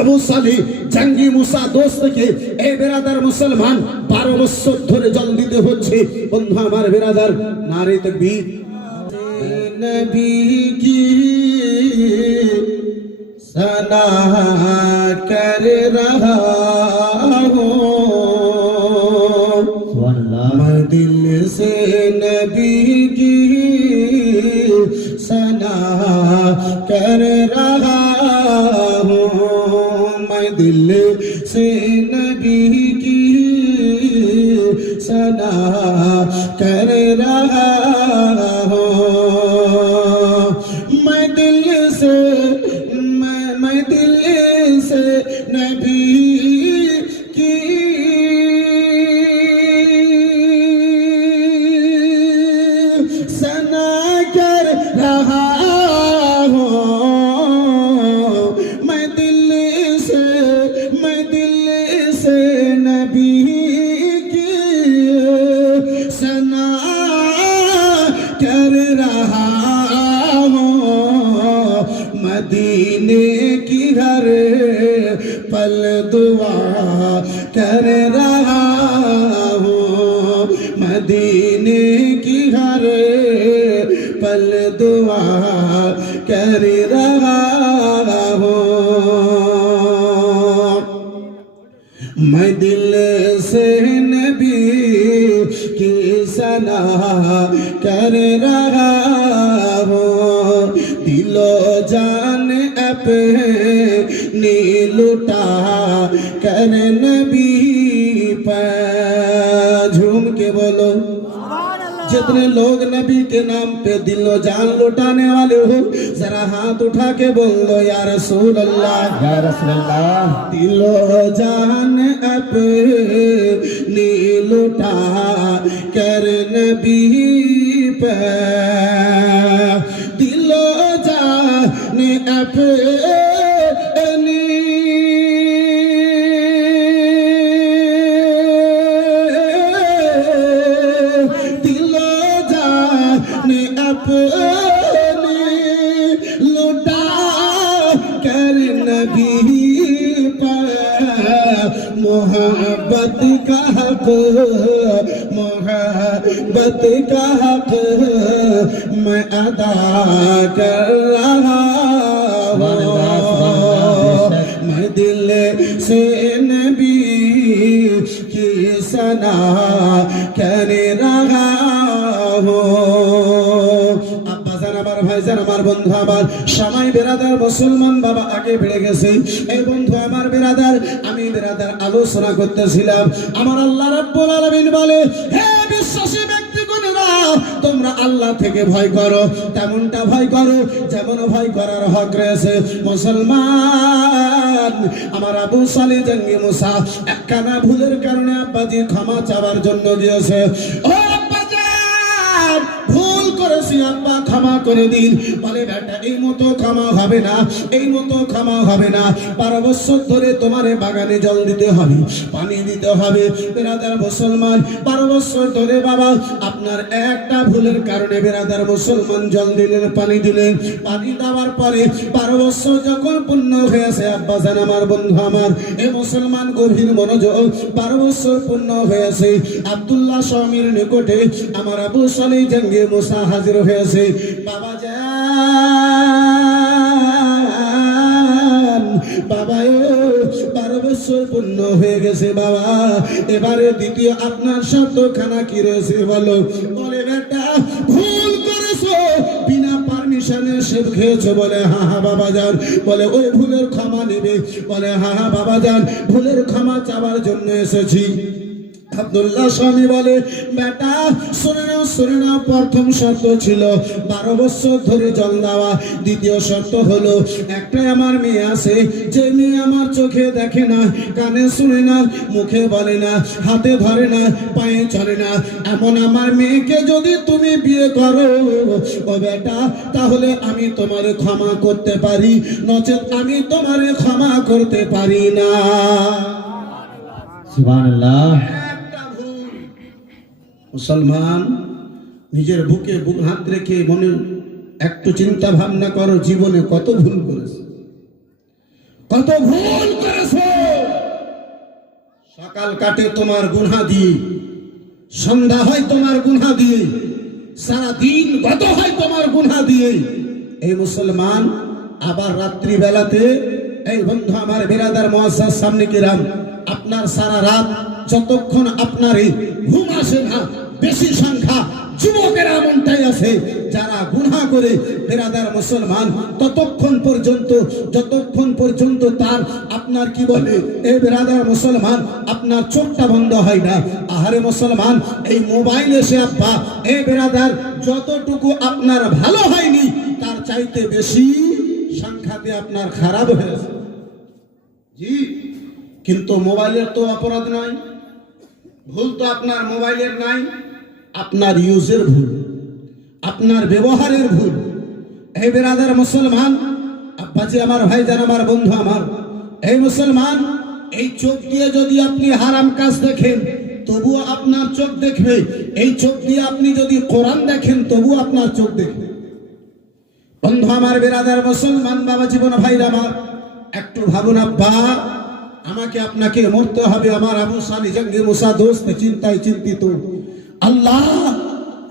আবু সালি জঙ্গি মুসা দোস্তকে এই বেরাদার মুসলমান 12 বছর ধরে জল দিতে হচ্ছে। বন্ধু আমার বেরাদার, নারে তাকবীর। নবী কি सना कर रहा हूँ, मैं दिल से नबी की सना कर रहा हूँ, मैं दिल से नबी की सना कर रहा हूँ, मैं दिल से नबी की सना कर रहा हूँ, मैं दिल से नबी की सना कर रहा हूँ, मदीने की हर पल दुआ कर रहा हूँ, मदीने की हर पल दुआ कर रहा हूँ, मैं दिल से नबी की सना कर रहा हूँ, दिलो जान अपनी लुटा कर नबी पर। झूम के बोलो, जितने लोग नबी के नाम पे दिलो जान लुटाने वाले हो जरा हाथ उठा के बोल दो या रसूल अल्लाह, या रसूल अल्लाह। दिलो जान अपनी लुटा कर नबी पर, दिलो जान अपनी दिलो जान अपनी नबी पर मोहब्बत का हक, मोहब्बत का हक मैं अदा कर रहा हूँ। मैं दिल से नबी की सना कर रहा हूँ। আমার ভাইজান, আমার বন্ধু, আমার সবাই বেরাদার মুসলমান বাবা আগে বেড়ে গেছে। এই বন্ধু আমার বেরাদার, আমি বেরাদার আলোচনা করতেছিলাম। আমার আল্লাহ রাব্বুল আলামিন বলে, হে বিশ্বাসী ব্যক্তিগণরা, তোমরা আল্লাহ থেকে ভয় করো, তেমনটা ভয় করো যেমন ভয় করার হক রয়েছে। মুসলমান, আমার আবু সালেহ জঙ্গি মুসা একখানা ভুলের কারণে আব্বাজি ক্ষমা চাওয়ার জন্য গিয়েছে। ও ভুল করেছি আব্বা, ক্ষমা করে দিন। বলে বেটা, এই মতো ক্ষমা হবে না, এই মতো ক্ষমা হবে না। 12 বছর ধরে তোমারে বাগানে জল দিতে হবে, পানি দিতে হবে। বেরাদার মুসলমান, 12 বছর ধরে বাবা আপনার একটা ভুলের কারণে বেরাদার মুসলমান জল দিলেন, পানি দিলেন। পানি দেওয়ার পরে 12 বছর যখন পূর্ণ হয়েছে, আব্বা জান, আমার বন্ধু আমার, এ মুসলমান গভীর মনোযোগ, 12 বছর পূর্ণ হয়েছে। আব্দুল্লাহ স্বামীর নিকটে আমার আবু সালেহ জঙ্গি মুসা হাজির হয়েছে। বাবা যান, বাবা 12 বছর পূর্ণ হয়ে গেছে বাবা, এবারে দ্বিতীয় আপনার শব্দখানা কি রয়েছে বলো? বলে বেটা, ভুল করেছো, বিনা পারমিশনে সেব খেয়েছো। বলে হা হা বাবা যান। বলে ওই ভুলের ক্ষমা নেবে? বলে হা হা বাবা যান, ভুলের ক্ষমা চাওয়ার জন্য এসেছি। আব্দুল্লাহ স্বামী বলে, বেটা শুনে নাও, শুনে নাও। প্রথম শর্ত ছিল 12 বছর ধরে জল দেওয়া। দ্বিতীয় শর্ত হলো, একটাই আমার মেয়ে আছে, যে মেয়ে আমার চোখে দেখে না, কানে শুনে না, মুখে বলে না, হাতে ধরে না, পায়ে চলে না, এমন আমার মেয়েকে যদি তুমি বিয়ে করো ও বেটা, তাহলে আমি তোমারে ক্ষমা করতে পারি, নচেত আমি তোমারে ক্ষমা করতে পারি না। সুবহানাল্লাহ। মুসলমান, নিজের বুকে বুক হাত রেখে মনে একটু চিন্তা ভাবনা করো, জীবনে কত ভুল করেছে, কত ভুল করেছো। সকাল কাটে তোমার গুনাহ দিয়ে, সন্ধ্যা হয় তোমার গুনাহ দিয়ে, সারা দিন গত হয় তোমার গুনাহ দিয়ে। এই মুসলমান, আবার রাত্রি বেলাতে, এই বন্ধু আমার বেরাদার মুআজ্জাজ সামনে কিরাম, আপনার সারা রাত যতক্ষণ আপনার ঘুম আসে না, বেশি সংখ্যা যুবকেরা এমনটাই আছে যারা গুনাহ করে বেরাদার মুসলমান, ততক্ষণ পর্যন্ত যতক্ষণ পর্যন্ত তার আপনার কি বলে এই বেরাদার মুসলমান আপনার চোখটা বন্ধ হয় না। আহারে মুসলমান, এই মোবাইল এসে আব্বা এই বেরাদার যতটুকু আপনার ভালো হয়নি, তার চাইতে বেশি সংখ্যাতে আপনার খারাপ হয়েছে। জি, কিন্তু মোবাইলের তো অপরাধ নাই, ভুল তো আপনার মোবাইলের নাই, আপনার ইউজের ভুল, আপনার ব্যবহারের ভুল। এই বেরাদার মুসলমান, আব্বাজি আমার ভাইজান, আমার বন্ধু আমার, এই মুসলমান, এই চোখ দিয়ে যদি আপনি হারাম কাজ দেখেন তবুও আপনার চোখ দেখবে। এই চোখ দিয়ে আপনি যদি কোরআন দেখেন তবুও আপনার চোখ দেখবে। বন্ধু আমার, বেরাদার মুসলমান, বাবা জীবন ভাইরা আমার, একটু ভাবুন আব্বা, আমাকে আপনাকে মরতে হবে। আমার আবু সালেহ জঙ্গি মুসা দোস্ত চিন্তায় চিন্তিত। আল্লাহ,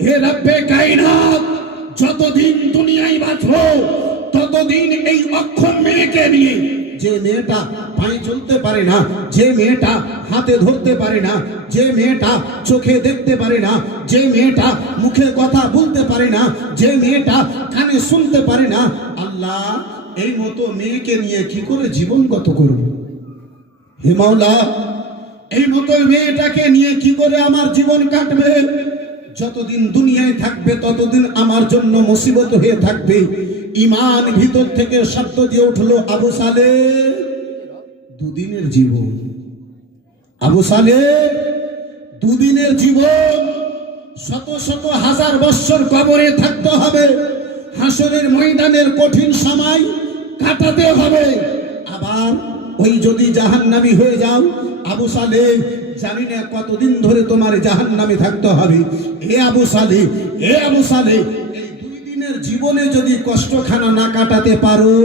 হে রব্বে কায়নাত, যতদিন দুনিয়ায় বাঁচবো ততদিন এই অক্ষম মেয়েকে নিয়ে, যে মেয়েটা পায়ে চলতে পারে না, যে মেয়েটা হাতে ধরতে পারে না, যে মেয়েটা চোখে দেখতে পারে না, যে মেয়েটা মুখে কথা বলতে পারে না, যে মেয়েটা কানে শুনতে পারে না, আল্লাহ এই মতো মেয়েকে নিয়ে কি করে জীবন গত করব? হে মাওলা, এই মতো মেয়েটাকে নিয়ে কি করে আমার জীবন কাটবে? যতদিন দুনিয়ায় থাকবে ততদিন আমার জন্য মুসিবত হয়ে থাকবে। ইমান ভিতর থেকে শব্দ দিয়ে উঠলো, আবু সালেহ, দুদিনের জীবন। আবু সালেহ, দুদিনের জীবন, শত শত হাজার বছর কবরে থাকতে হবে, হাসরের ময়দানের কঠিন সময় কাটাতে হবে। আবার ওই যদি জাহান্নামী হয়ে যাও, আবু সালেহ, জানি না কতদিন ধরে তোমার জাহান্নামে থাকতে হবে। হে আবু সালেহ, হে আবু সালেহ, এই 2 দিনের জীবনে যদি কষ্টখানা না কাটাতে পারো,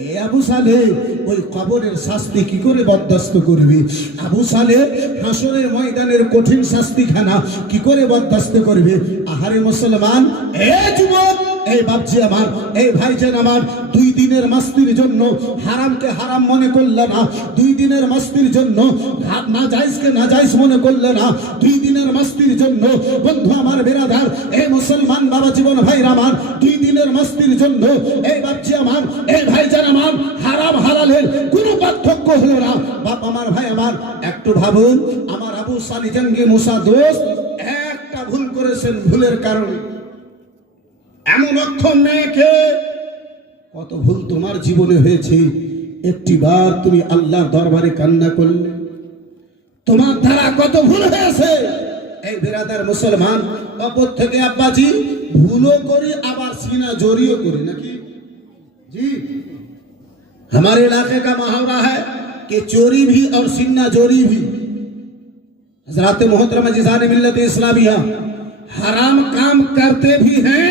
হে আবু সালেহ, ওই কবরের শাস্তি কি করে বরদাস্ত করবি? আবু সালেহ হাসরের ময়দানের কঠিন শাস্তিখানা কি করে বরদাস্ত করবে? আহারে মুসলমান, এ যুবক, এই বাপজি আমার, এই ভাইজান আমার, 2 দিনের মাস্তির জন্য হারামকে হারাম মনে করলে না, 2 দিনের মাস্তির জন্য নাজায়েজকে নাজায়েজ মনে করলে না, 2 দিনের মাস্তির জন্য বন্ধু আমার বেরাদার, এই মুসলমান বাবা জীবন ভাইরা আমার, 2 দিনের মাস্তির জন্য এই বাপজি আমার, এই ভাইজান আমার, হারাম হালালের কোনো পার্থক্য হলো না। বাপ আমার, ভাই আমার, একটু ভাবুন, আমার আবু সালেহ জঙ্গে মুসা দোস্ত একটা ভুল করেছেন, ভুলের কারণে এমন অক্ষম মেয়েকে, কত ভুল তোমার জীবনে হয়েছে, একটিবার তুমি আল্লাহর দরবারে কান্না করলে? তোমার দ্বারা কত ভুল হয়েছে এই বেরাদার মুসলমান। অপর থেকে আব্বাজি ভুলও করি আবার सीना जोरियो करी नाकि जी। हमारे इलाके का मुहावरा है कि चोरी भी और सीना जोरी भी। हजरत मोहतरम जिसाने मिल्लत इस्लामिया हराम काम करते भी हैं,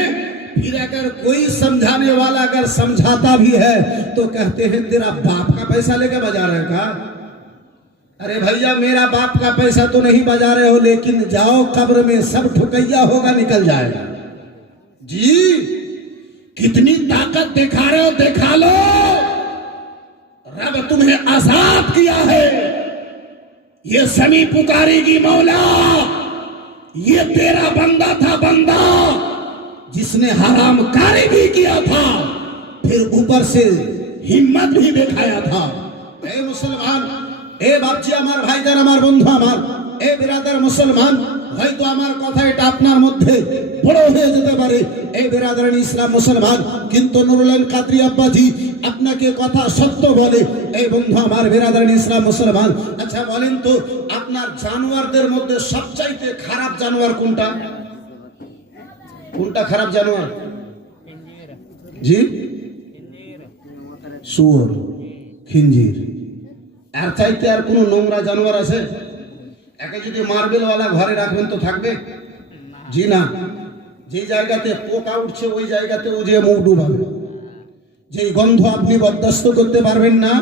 फिर अगर कोई समझाने वाला अगर समझाता भी है तो कहते हैं तेरा बाप का पैसा लेके बजा रहे का? अरे भैया मेरा बाप का पैसा तो नहीं बजा रहे हो, लेकिन जाओ कब्र में सब ठुकैया होगा निकल जाएगा। जी कितनी ताकत दिखा रहे हो, दिखा लो। रब तुम्हें आजाद किया है, ये समी पुकारेगी मौला, ये तेरा बंदा था, बंदा जिसने हराम कारी भी किया था, फिर ऊपर से हिम्मत भी दिखाया था। ए मुसलमान, ए बापजी আমার ভাইজান আমার বন্ধু আমার, এ বিরাদার মুসলমান, হয়তো আমার কথা এটা আপনার মধ্যে বড় হয়ে যেতে পারে এই বিরাদার ইসলাম মুসলমান, কিন্তু নুরুল আইন কাদরি আব্বাজি আপনাকে কথা সত্য বলে এই বন্ধু আমার বিরাদার ইসলাম মুসলমান। আচ্ছা বলেন তো, আপনার জানোয়ারদের মধ্যে সবচাইতে খারাপ জানোয়ার কোনটা? কোনটা খারাপ জানোয়ার? জি শুয়োর, খিঞ্জির। আর চাইতে আর কোনো নোংরা জানোয়ার আছে? একে যদি মার্বেলওয়ালা ঘরে রাখবেন তো থাকবে? জি না। যে জায়গাতে পোকা উঠছে ওই জায়গাতে ও যে মুখ ডুবাবে, যেই গন্ধ আপনি বরদাস্ত করতে পারবেন না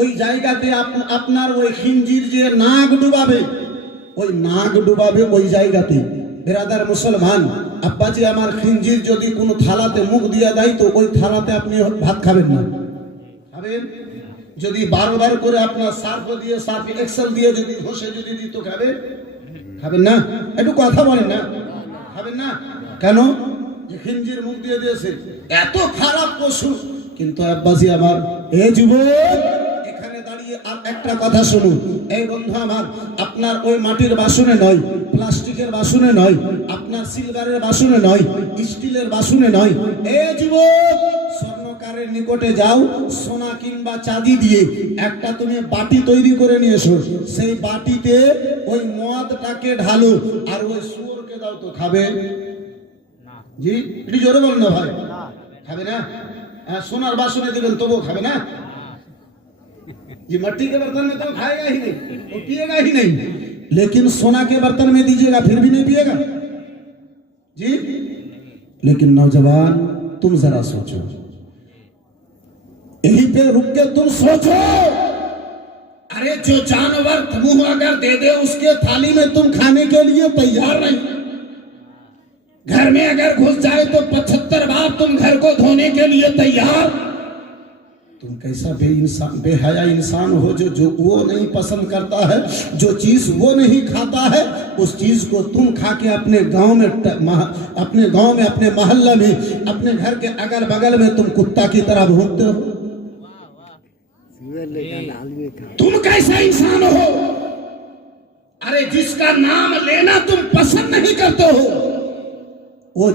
ওই জায়গাতে আপনার ওই খিঞ্জির যে নাক ডুবাবে, ওই নাক ডুবাবে ওই জায়গাতে। বেরাদার মুসলমান, আব্বাজি আমার, খিঞ্জির যদি কোনো থালাতে মুখ দিয়ে দেয় তো ওই থালাতে আপনি ভাত খাবেন না। খাবেন? যদি 12 বার করে আপনার সার্ফ দিয়ে, সার্ফ এক্সেল দিয়ে যদি ঘষে যদি দিত খাবেন? খাবেন না? একটু কথা বলেন না, খাবেন না কেন? যে খিঞ্জির মুখ দিয়ে দিয়েছে, এত খারাপ পশু। কিন্তু আব্বাজি আমার, এ যুবক, এখানে দাঁড়িয়ে আর একটা কথা শুনুন। এই বন্ধু আমার, আপনার ওই মাটির বাসনে নয়, প্লাস্টিকের বাসনে নয়, আপনার সিলভারের বাসনে নয়, স্টিলের বাসনে নয়, এ যুবক, স্বর্ণকারের নিকটে যাও, সোনা কিংবা চাঁদি দিয়ে একটা তুমি বাটি তৈরি করে নিয়ে এসো, সেই বাটিতে ওই মদটাকে ঢালো আর ওই শুয়োরকে দাও তো খাবে? জি একটু জোরে বলেন না ভাই, খাবে না? सोनार बासने दिबेन तो वो खाबे ना जी, मट्टी के बर्तन में तो खाएगा ही नहीं, वो पिएगा ही नहीं, लेकिन सोना के बर्तन में दीजिएगा फिर भी नहीं पिएगा जी। लेकिन नौजवान तुम जरा सोचो, यहीं पे रुक के तुम सोचो। अरे जो जानवर मुंह अगर दे दे उसके थाली में तुम खाने के लिए तैयार नहीं, घर में अगर घुस जाए तो 75 बार तुम घर को धोने के लिए तैयार। तुम कैसा बेहया इंसान हो जो वो नहीं पसंद करता है, जो चीज वो नहीं खाता है, उस चीज को तुम खा के अपने गांव में, अपने मोहल्ले में, अपने घर के अगल बगल में तुम कुत्ता की तरह भूखते हो। तुम कैसा इंसान हो? अरे जिसका नाम लेना तुम पसंद नहीं करते हो, वो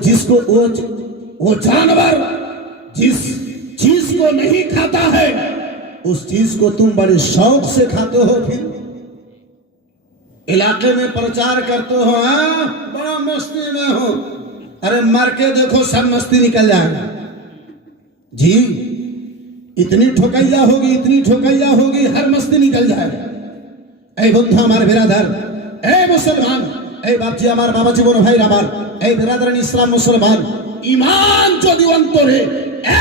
जानवर जिस चीज को नहीं खाता है उस चीज को तुम बड़े शौक से खाते हो, फिर इलाके में प्रचार करते हो, हाँ बड़ा मस्ती में हो। अरे मर के देखो सब मस्ती निकल जाएगा जी। इतनी ठोकैया होगी, इतनी ठोकैया होगी, हर मस्ती निकल जाएगा। ऐ बंधु हमारे बिरादर, ऐ मुसलमान, ऐ बापजी हमार, बाबा जीवन भाई हमार, এই বিরাদরান ইসলাম মুসলমান, ইমান যদি অন্তরে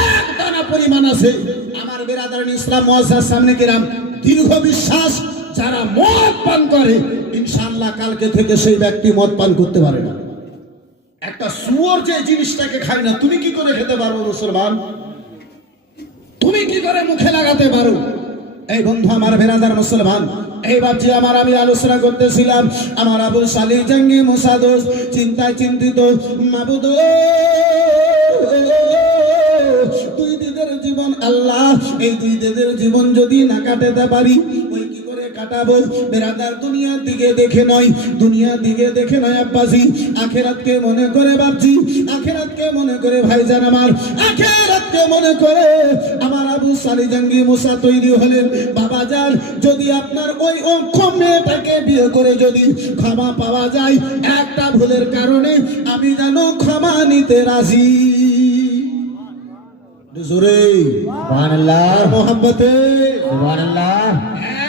একদম জানা পরিমাণ আছে। আমার বেরাদার ইসলাম মুআজ্জাজ সামনে কিরাম, দীর্ঘ বিশ্বাস, যারা মদ পান করে ইনশাআল্লাহ কালকে থেকে সেই ব্যক্তি মদ পান করতে পারে না। একটা শুয়োর যে জিনিসটাকে খায় না, তুমি কি করে খেতে পারো মুসলমান? তুমি কি করে মুখে লাগাতে পারো? এই বন্ধু আমার বেরাদার মুসলমান, এই বাপজি আমার, আমি আলোচনা করতেছিলাম আমার আবুল সালি জঙ্গি মুসাদোস, চিন্তায় চিন্তিত, মাবুদ দুই দিনের জীবন আল্লাহ, এই দুই দিনের জীবন যদি না কাটাতে পারি ওই কি করে কাটাবো? বেরাদার দুনিয়ার দিকে দেখে নয়, দুনিয়ার দিকে দেখে নয় আব্বাজি, আখেরাতকে মনে করে বাপজি, আখেরাতকে মনে করে ভাইজান আমার, আখেরাতকে মনে করে আমার আবু সালি জঙ্গি মুসা তৈরি হলেন। বাবা যান, যদি আপনার ওই অক্ষম মেয়েটাকে বিয়ে করে যদি ক্ষমা পাওয়া যায়, একটা ভুলের কারণে আমি যেন ক্ষমা নিতে রাজি। জোরে সুবহানাল্লাহ, মোহাম্মতে সুবহানাল্লাহ।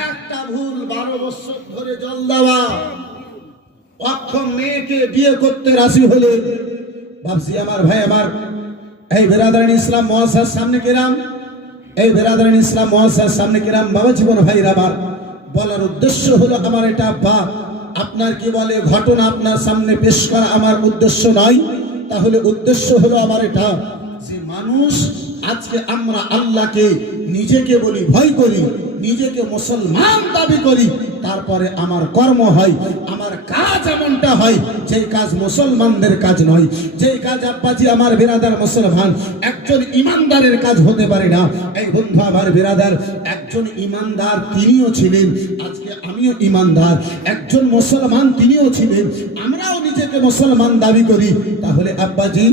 একটা ভুল 12 বছর ধরে জল দেওয়া, অক্ষম মেয়েকে বিয়ে করতে রাজি হলেন। ভাবছি আমার ভাই আমার, এই বেরাদারান ইসলাম মুআজ্জাজ সামনে কিরাম, এই বেরাদারান ইসলাম মুআজ্জাজ সামনে কিরাম, বাবা জীবন ভাইরা আমার, বলার উদ্দেশ্য হলো আমার এটা আব্বা আপনার কি বলে ঘটনা আপনার সামনে পেশ করা আমার উদ্দেশ্য নয়। তাহলে উদ্দেশ্য হলো আমার এটা যে মানুষ আজকে আমরা আল্লাহকে নিজেকে বলি ভয় করি, নিজেকে মুসলমান দাবি করি, তারপরে আমার কর্ম হয়, আমার কাজ এমনটা হয় যেই কাজ মুসলমানদের কাজ নয়, যেই কাজ আব্বাজি আমার বিরাদার মুসলমান একজন ইমানদারের কাজ হতে পারে না। এই বন্ধু আমার বিরাদার, একজন ইমানদার তিনিও ছিলেন, আজকে আমিও ইমানদার, একজন মুসলমান তিনিও ছিলেন, আমরাও নিজেকে মুসলমান দাবি করি। তাহলে আব্বাজি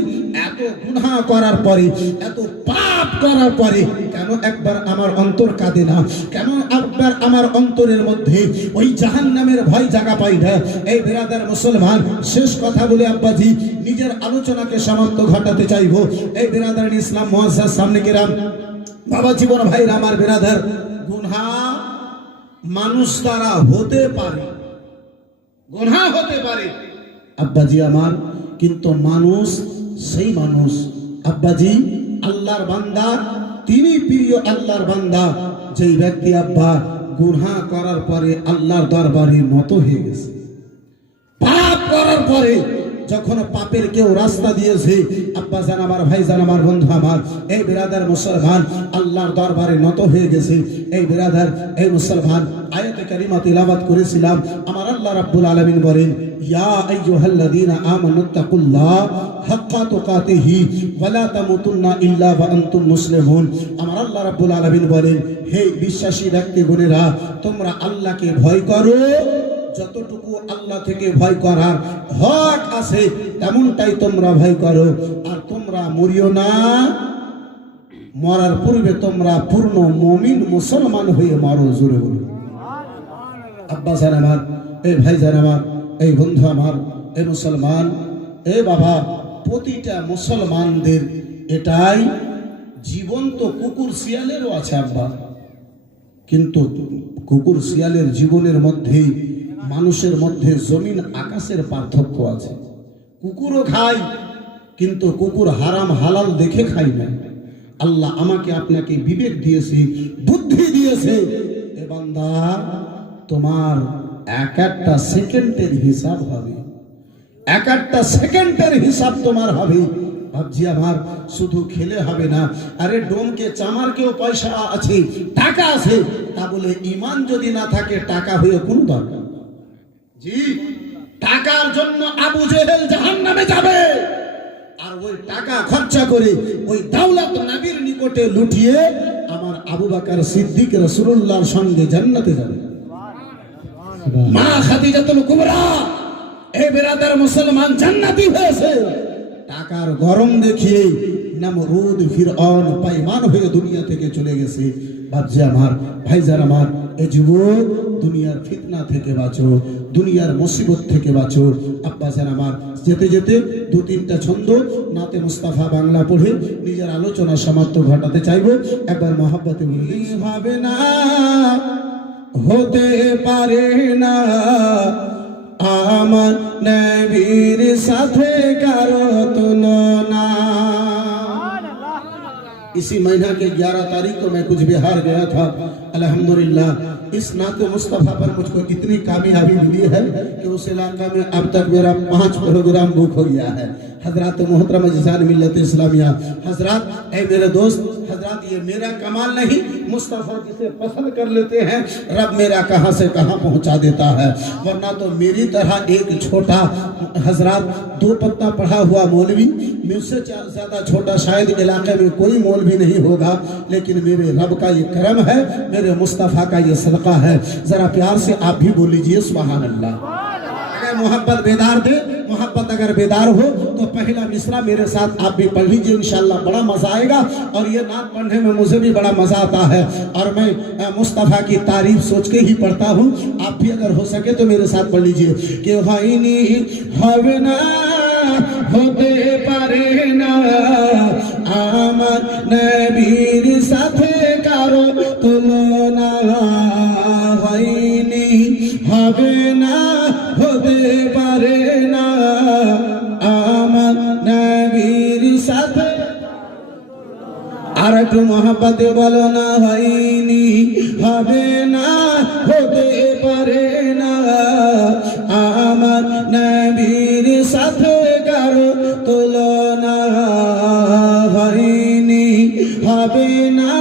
এত গুনাহ করার পরে, এত পাপ করার পরে কেন একবার আমার অন্তর কাঁদে না? কেন একবার আমার অন্তরের মধ্যে ওই জাহান্নামের ভয় জায়গা পাই না? এই বিরাদার মুসলমান, শেষ কথা বলে আব্বাজি নিজের আলোচনাকে সমাপ্ত ঘটাতে চাইব। এই বিরাদার ইসলাম মুআজ্জাজ সামনে কিরাম, বাবা জীবন ভাইরা আমার বিরাদার, গুনাহ মানুষ দ্বারা হতে পারে, গুনাহ হতে পারে আব্বাজি আমার, কিন্তু মানুষ সেই মানুষ আব্বাজি আল্লাহর বান্দা, তিনি প্রিয় আল্লাহর বান্দা যেই ব্যক্তি আব্বা গুনাহ করার পরে আল্লাহর দরবারে নত হয়ে গেছে। পাপ করার পরে যখন পাপের কেউ রাস্তা দিয়েছে আব্বা জান আমার, ভাই জান আমার, বন্ধু আমার, এই বিরাদার মুসলমান আল্লাহর দরবারে নত হয়ে গেছে। এই বিরাদার, এই মুসলমান, আয়াতে কারিমা তিলাওয়াত করেছিলাম, আমার আল্লাহ রাব্বুল আলামিন বলেন, ইয়া আইয়ুহাল্লাযীনা আমানুত্তাকুল্লাহ হাক্কা তুকাতিহি ওয়া লা তামুতুন্না ইল্লা ওয়া আনতুম মুসলিমুন। আমার আল্লাহ রাব্বুল আলামিন বলেন, হে বিশ্বাসী ব্যক্তিগণেরা, তোমরা আল্লাহকে ভয় করো, যতটুকু আল্লাহ থেকে ভয় করার হক আছে তেমনটাই তোমরা ভয় করো, আর তোমরা মরিও না, মরার পূর্বে তোমরা পূর্ণ মুমিন মুসলমান হয়ে মরো। জোরে বলো আব্বা জান আমার, এই ভাই জান আমার, এই বন্ধু আমার, এই মুসলমান, এ বাবা, প্রতিটা মুসলমানদের এটাই জীবন। তো কুকুর শিয়ালেরও আছে আব্বা, কিন্তু কুকুর শিয়ালের জীবনের মধ্যে মানুষের মধ্যে জমিন আকাশের পার্থক্য আছে। কুকুরও খায়, কিন্তু কুকুর হারাম হালাল দেখে খায় না। আল্লাহ আমাকে আপনাকে বিবেক দিয়েছে, বুদ্ধি দিয়েছে, এ বান্দা তোমার এক একটা সেকেন্ডের হিসাব হবে, এক একটা সেকেন্ডের হিসাব তোমার হবে। ভাবছি আমার, শুধু খেলে হবে না, আরে ডোমকে চামারকেও পয়সা আছে, টাকা আছে, তা বলে ইমান যদি না থাকে টাকা হয়ে কোন দরকার? জি, টাকার জন্য আবু জেহেল জাহান্নামে যাবে, আর ওই টাকা খরচা করে ওই দাওলাত নবীর নিকটে লুটিয়ে আমার আবু বকর সিদ্দিক রাসূলুল্লাহর সঙ্গে জান্নাতে যাবে। মা খাদিজাতুল কুবরা, এই বিরাদার মুসলমান জান্নাতি হয়েছে টাকার গরম দেখিয়ে। নমরুদ ফিরআউন পায়মান হয়ে দুনিয়া থেকে চলে গেছে। ভাবছি আমার, ভাইজান আমার, এই যুবক, দুনিয়ার ফিতনা থেকে বাঁচো, দুনিয়ার মুসিবত থেকে বাঁচো। আব্বাজান আমার, যেতে যেতে দু তিনটা ছন্দ নাতে মুস্তাফা বাংলা পড়ে নিজের আলোচনা সমাপ্ত ঘটাতে চাইবো। একবার মহব্বতে বলি, হবে না, হতে পারে না আমার নবীর সাথে কারো তুলনা। इसी महीना के 11 तारीख को मैं कुछ बिहार गया था। अल्हम्दुलिल्लाह इस नाते मुस्तफ़ा पर मुझको इतनी कामयाबी मिली है कि उस इलाका में अब तक मेरा 5 प्रोग्राम बुक हो गया है। हजरत मोहतरम अज़ीज़ान मिल्लत इस्लामिया, हजरत ए मेरे दोस्त, हजरत ये मेरा कमाल नहीं, मुस्तफ़ा जिसे पसंद कर लेते हैं रब मेरा कहां से कहां पहुंचा देता है। वरना तो मेरी तरह एक छोटा हजरत 2 पत्ता पढ़ा हुआ मौलवी, मुझसे ज्यादा छोटा शायद इलाके में कोई मौलवी नहीं होगा, लेकिन मेरे रब का ये करम है, मेरे मुस्तफ़ा का ये सदका है। जरा प्यार से आप भी बोल लीजिए सुभान अल्लाह। अगर मोहब्बत बेदार दे, मोहब्बत अगर बेदार हो तो पहला मिसरा मेरे साथ आप भी पढ़ लीजिए, इंशाल्लाह बड़ा मजा आएगा। और ये नात पढ़ने में मुझे भी बड़ा मजा आता है और मैं मुस्तफ़ा की तारीफ सोच के ही पढ़ता हूँ। आप भी अगर हो सके तो मेरे साथ पढ़ लीजिए कि हाइनी हवना होते पारे ना आमर नबीर साथे कारो तुलना, हाइनी हवना होते पारे ना आमर नबीर साथे। আর একটু মহব্বতে বলো না, হয়নি হবে না হতে পারে না আমার নবীর সাথে কারো তুলনা, হয়নি হবে না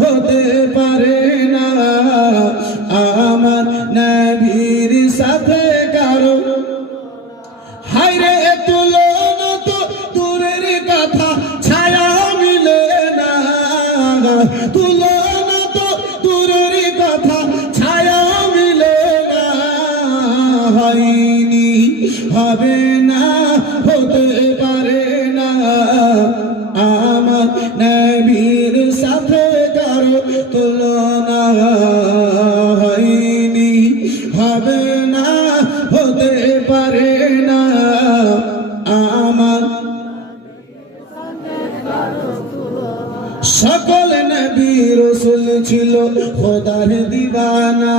হতে পারে না আমার নবীর সাথে কারো। হায়রে তুলনা তো দূরের কথা, ছায়া মিলে না, তুলনা তো দূরের কথা, ছায়া মিলে না, হয়নি হবে না হতে পারে না আমার নবীর সাথে কারো তুলনা, হয়নি হবে না হতে পারে না আমার। সকল নবী রাসূল ছিল খোদার দিওয়ানা,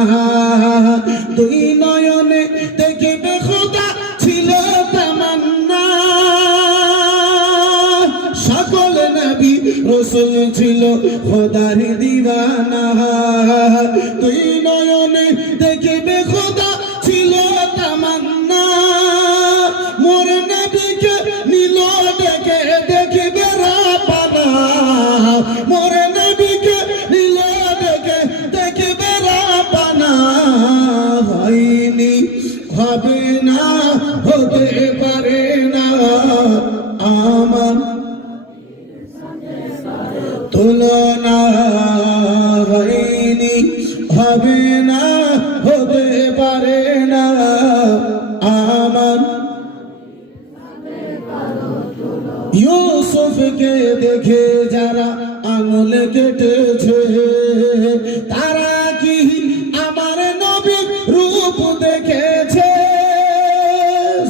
দুই নয়নে দেখবে খোদা ছিল তামান্না। সকল নবী রাসূল ছিল খোদার দিওয়ানা, দুই নয়নে দেখবে খোদা ছিল তামান্না। মোর নবীকে নীল দেখে দেখবে রাব্বানা, মোর নবীকে নীল দেখে দেখবে রাব্বানা, হয়নি হবে না হতে পারে না আমার তুলনা, হয়নি হবে না হতে পারে না আমার। ইউসুফকে দেখে যারা আঙুল কেটেছে, তারা কি আমার নবীর রূপ দেখেছে?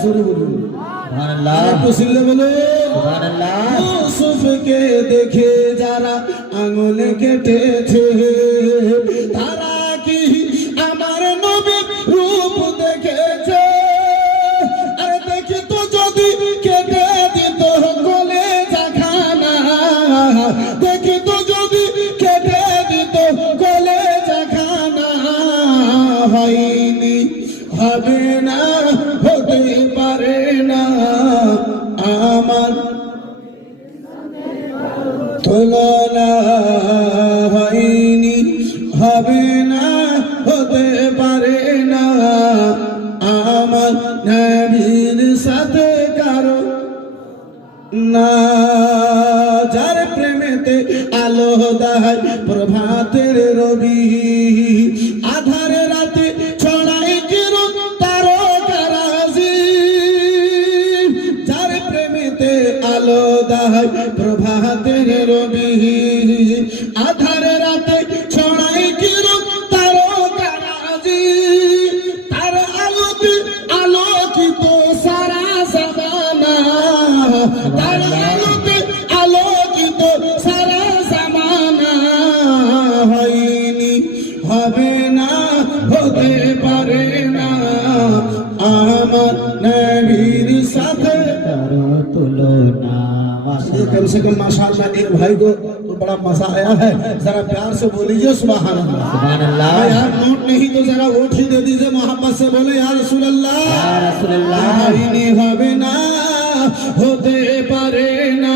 সুবহানাল্লাহ, কুশলে বলে সুবহানাল্লাহ। ইউসুফকে দেখে যারা আঙুল কেটেছে, তারা কি আমার নবীর রূপ দেখেছে? আরে দেখি তো যদি কেটে দিত কলেজা খানা, দেখি তো যদি কেটে দিত কলেজা খানা, হয়নি হবে না হতে পারে না আমার তুলনা, হয়নি হবে না হতে পারে না আমার নবীর সাথে কারো না। যার প্রেমেতে আলো দেয় প্রভাতের রবি, আধার রাতে ছড়াই কিরণ তারকারাজি। যার প্রেমেতে আলো দেয় প্রভাতের রবি, আধার রাতে ছড়াই কিরণ তারকারাজি। তার আলোতে আলোকিত সারা জামানা, তার আলোতে আলোকিত সারা জামানা, হয়নি হবে না হতে পারে না আমার নবীর সাথে কারো তুলনা। कम से कम माशाअल्लाह एक भाई को तो बड़ा मजा आया है, जरा प्यार से बोलीजिए सुभान अल्लाह। सुभान अल्लाह। यार नोट नहीं तो जरा वोट ही दे दीजिए, मोहब्बत से बोले या रसूल अल्लाह। या रसूल अल्लाह। आईनी হবে না, হতে পারে না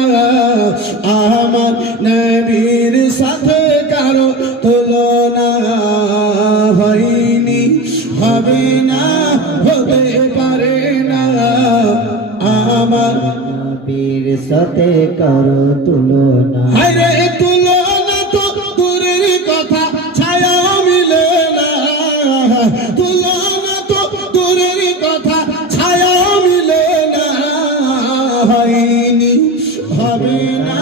আমার নবীর সাথে কারো তুলনা, হয়নি হবে না, হতে পারে না আমার নবীর সাথে করো তুলনা। হায়রে তুলনা তো দূরের কথা, ছায়া মিলে না, তুলনা তো দূরের কথা, ছায়া মিলে না, হয়নি হবে না,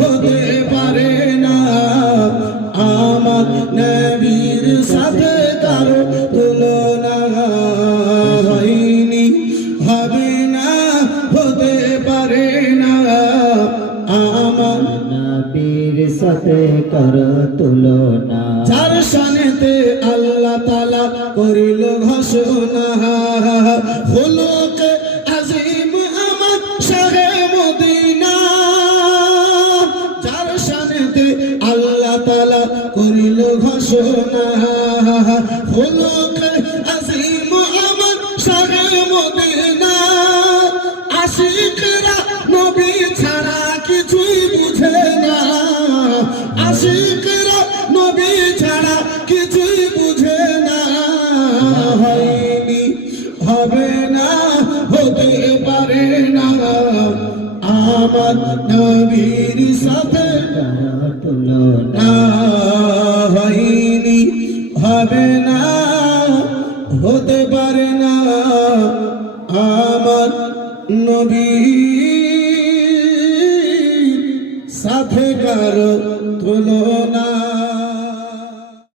হতে পারে না আমার নবীর সাথে কারো তুলনা, হয়নি হবে না, হতে পারে না আমার নবীর সাথে করো তুলনা। যার শানেতে আল্লাহ তাআলা করিল ঘোষণা, খুলুকে আজিম আমার শাহে মদিনা, যার শানেতে আল্লাহ তাআলা করিল ঘোষণা, খুলুকে আজিম আমার শাহে মদিনা, আশিকরা নবী ছাড়া কিছুই বুঝে না, আশিকরা নবী ছাড়া কিছুই বুঝে না, হয়নি হবে না, হতে পারে না আমার নবীর সাথে করো তুলনা। না, হয়নি হবে না, হতে পারে না আমার নবীর সাথে কারো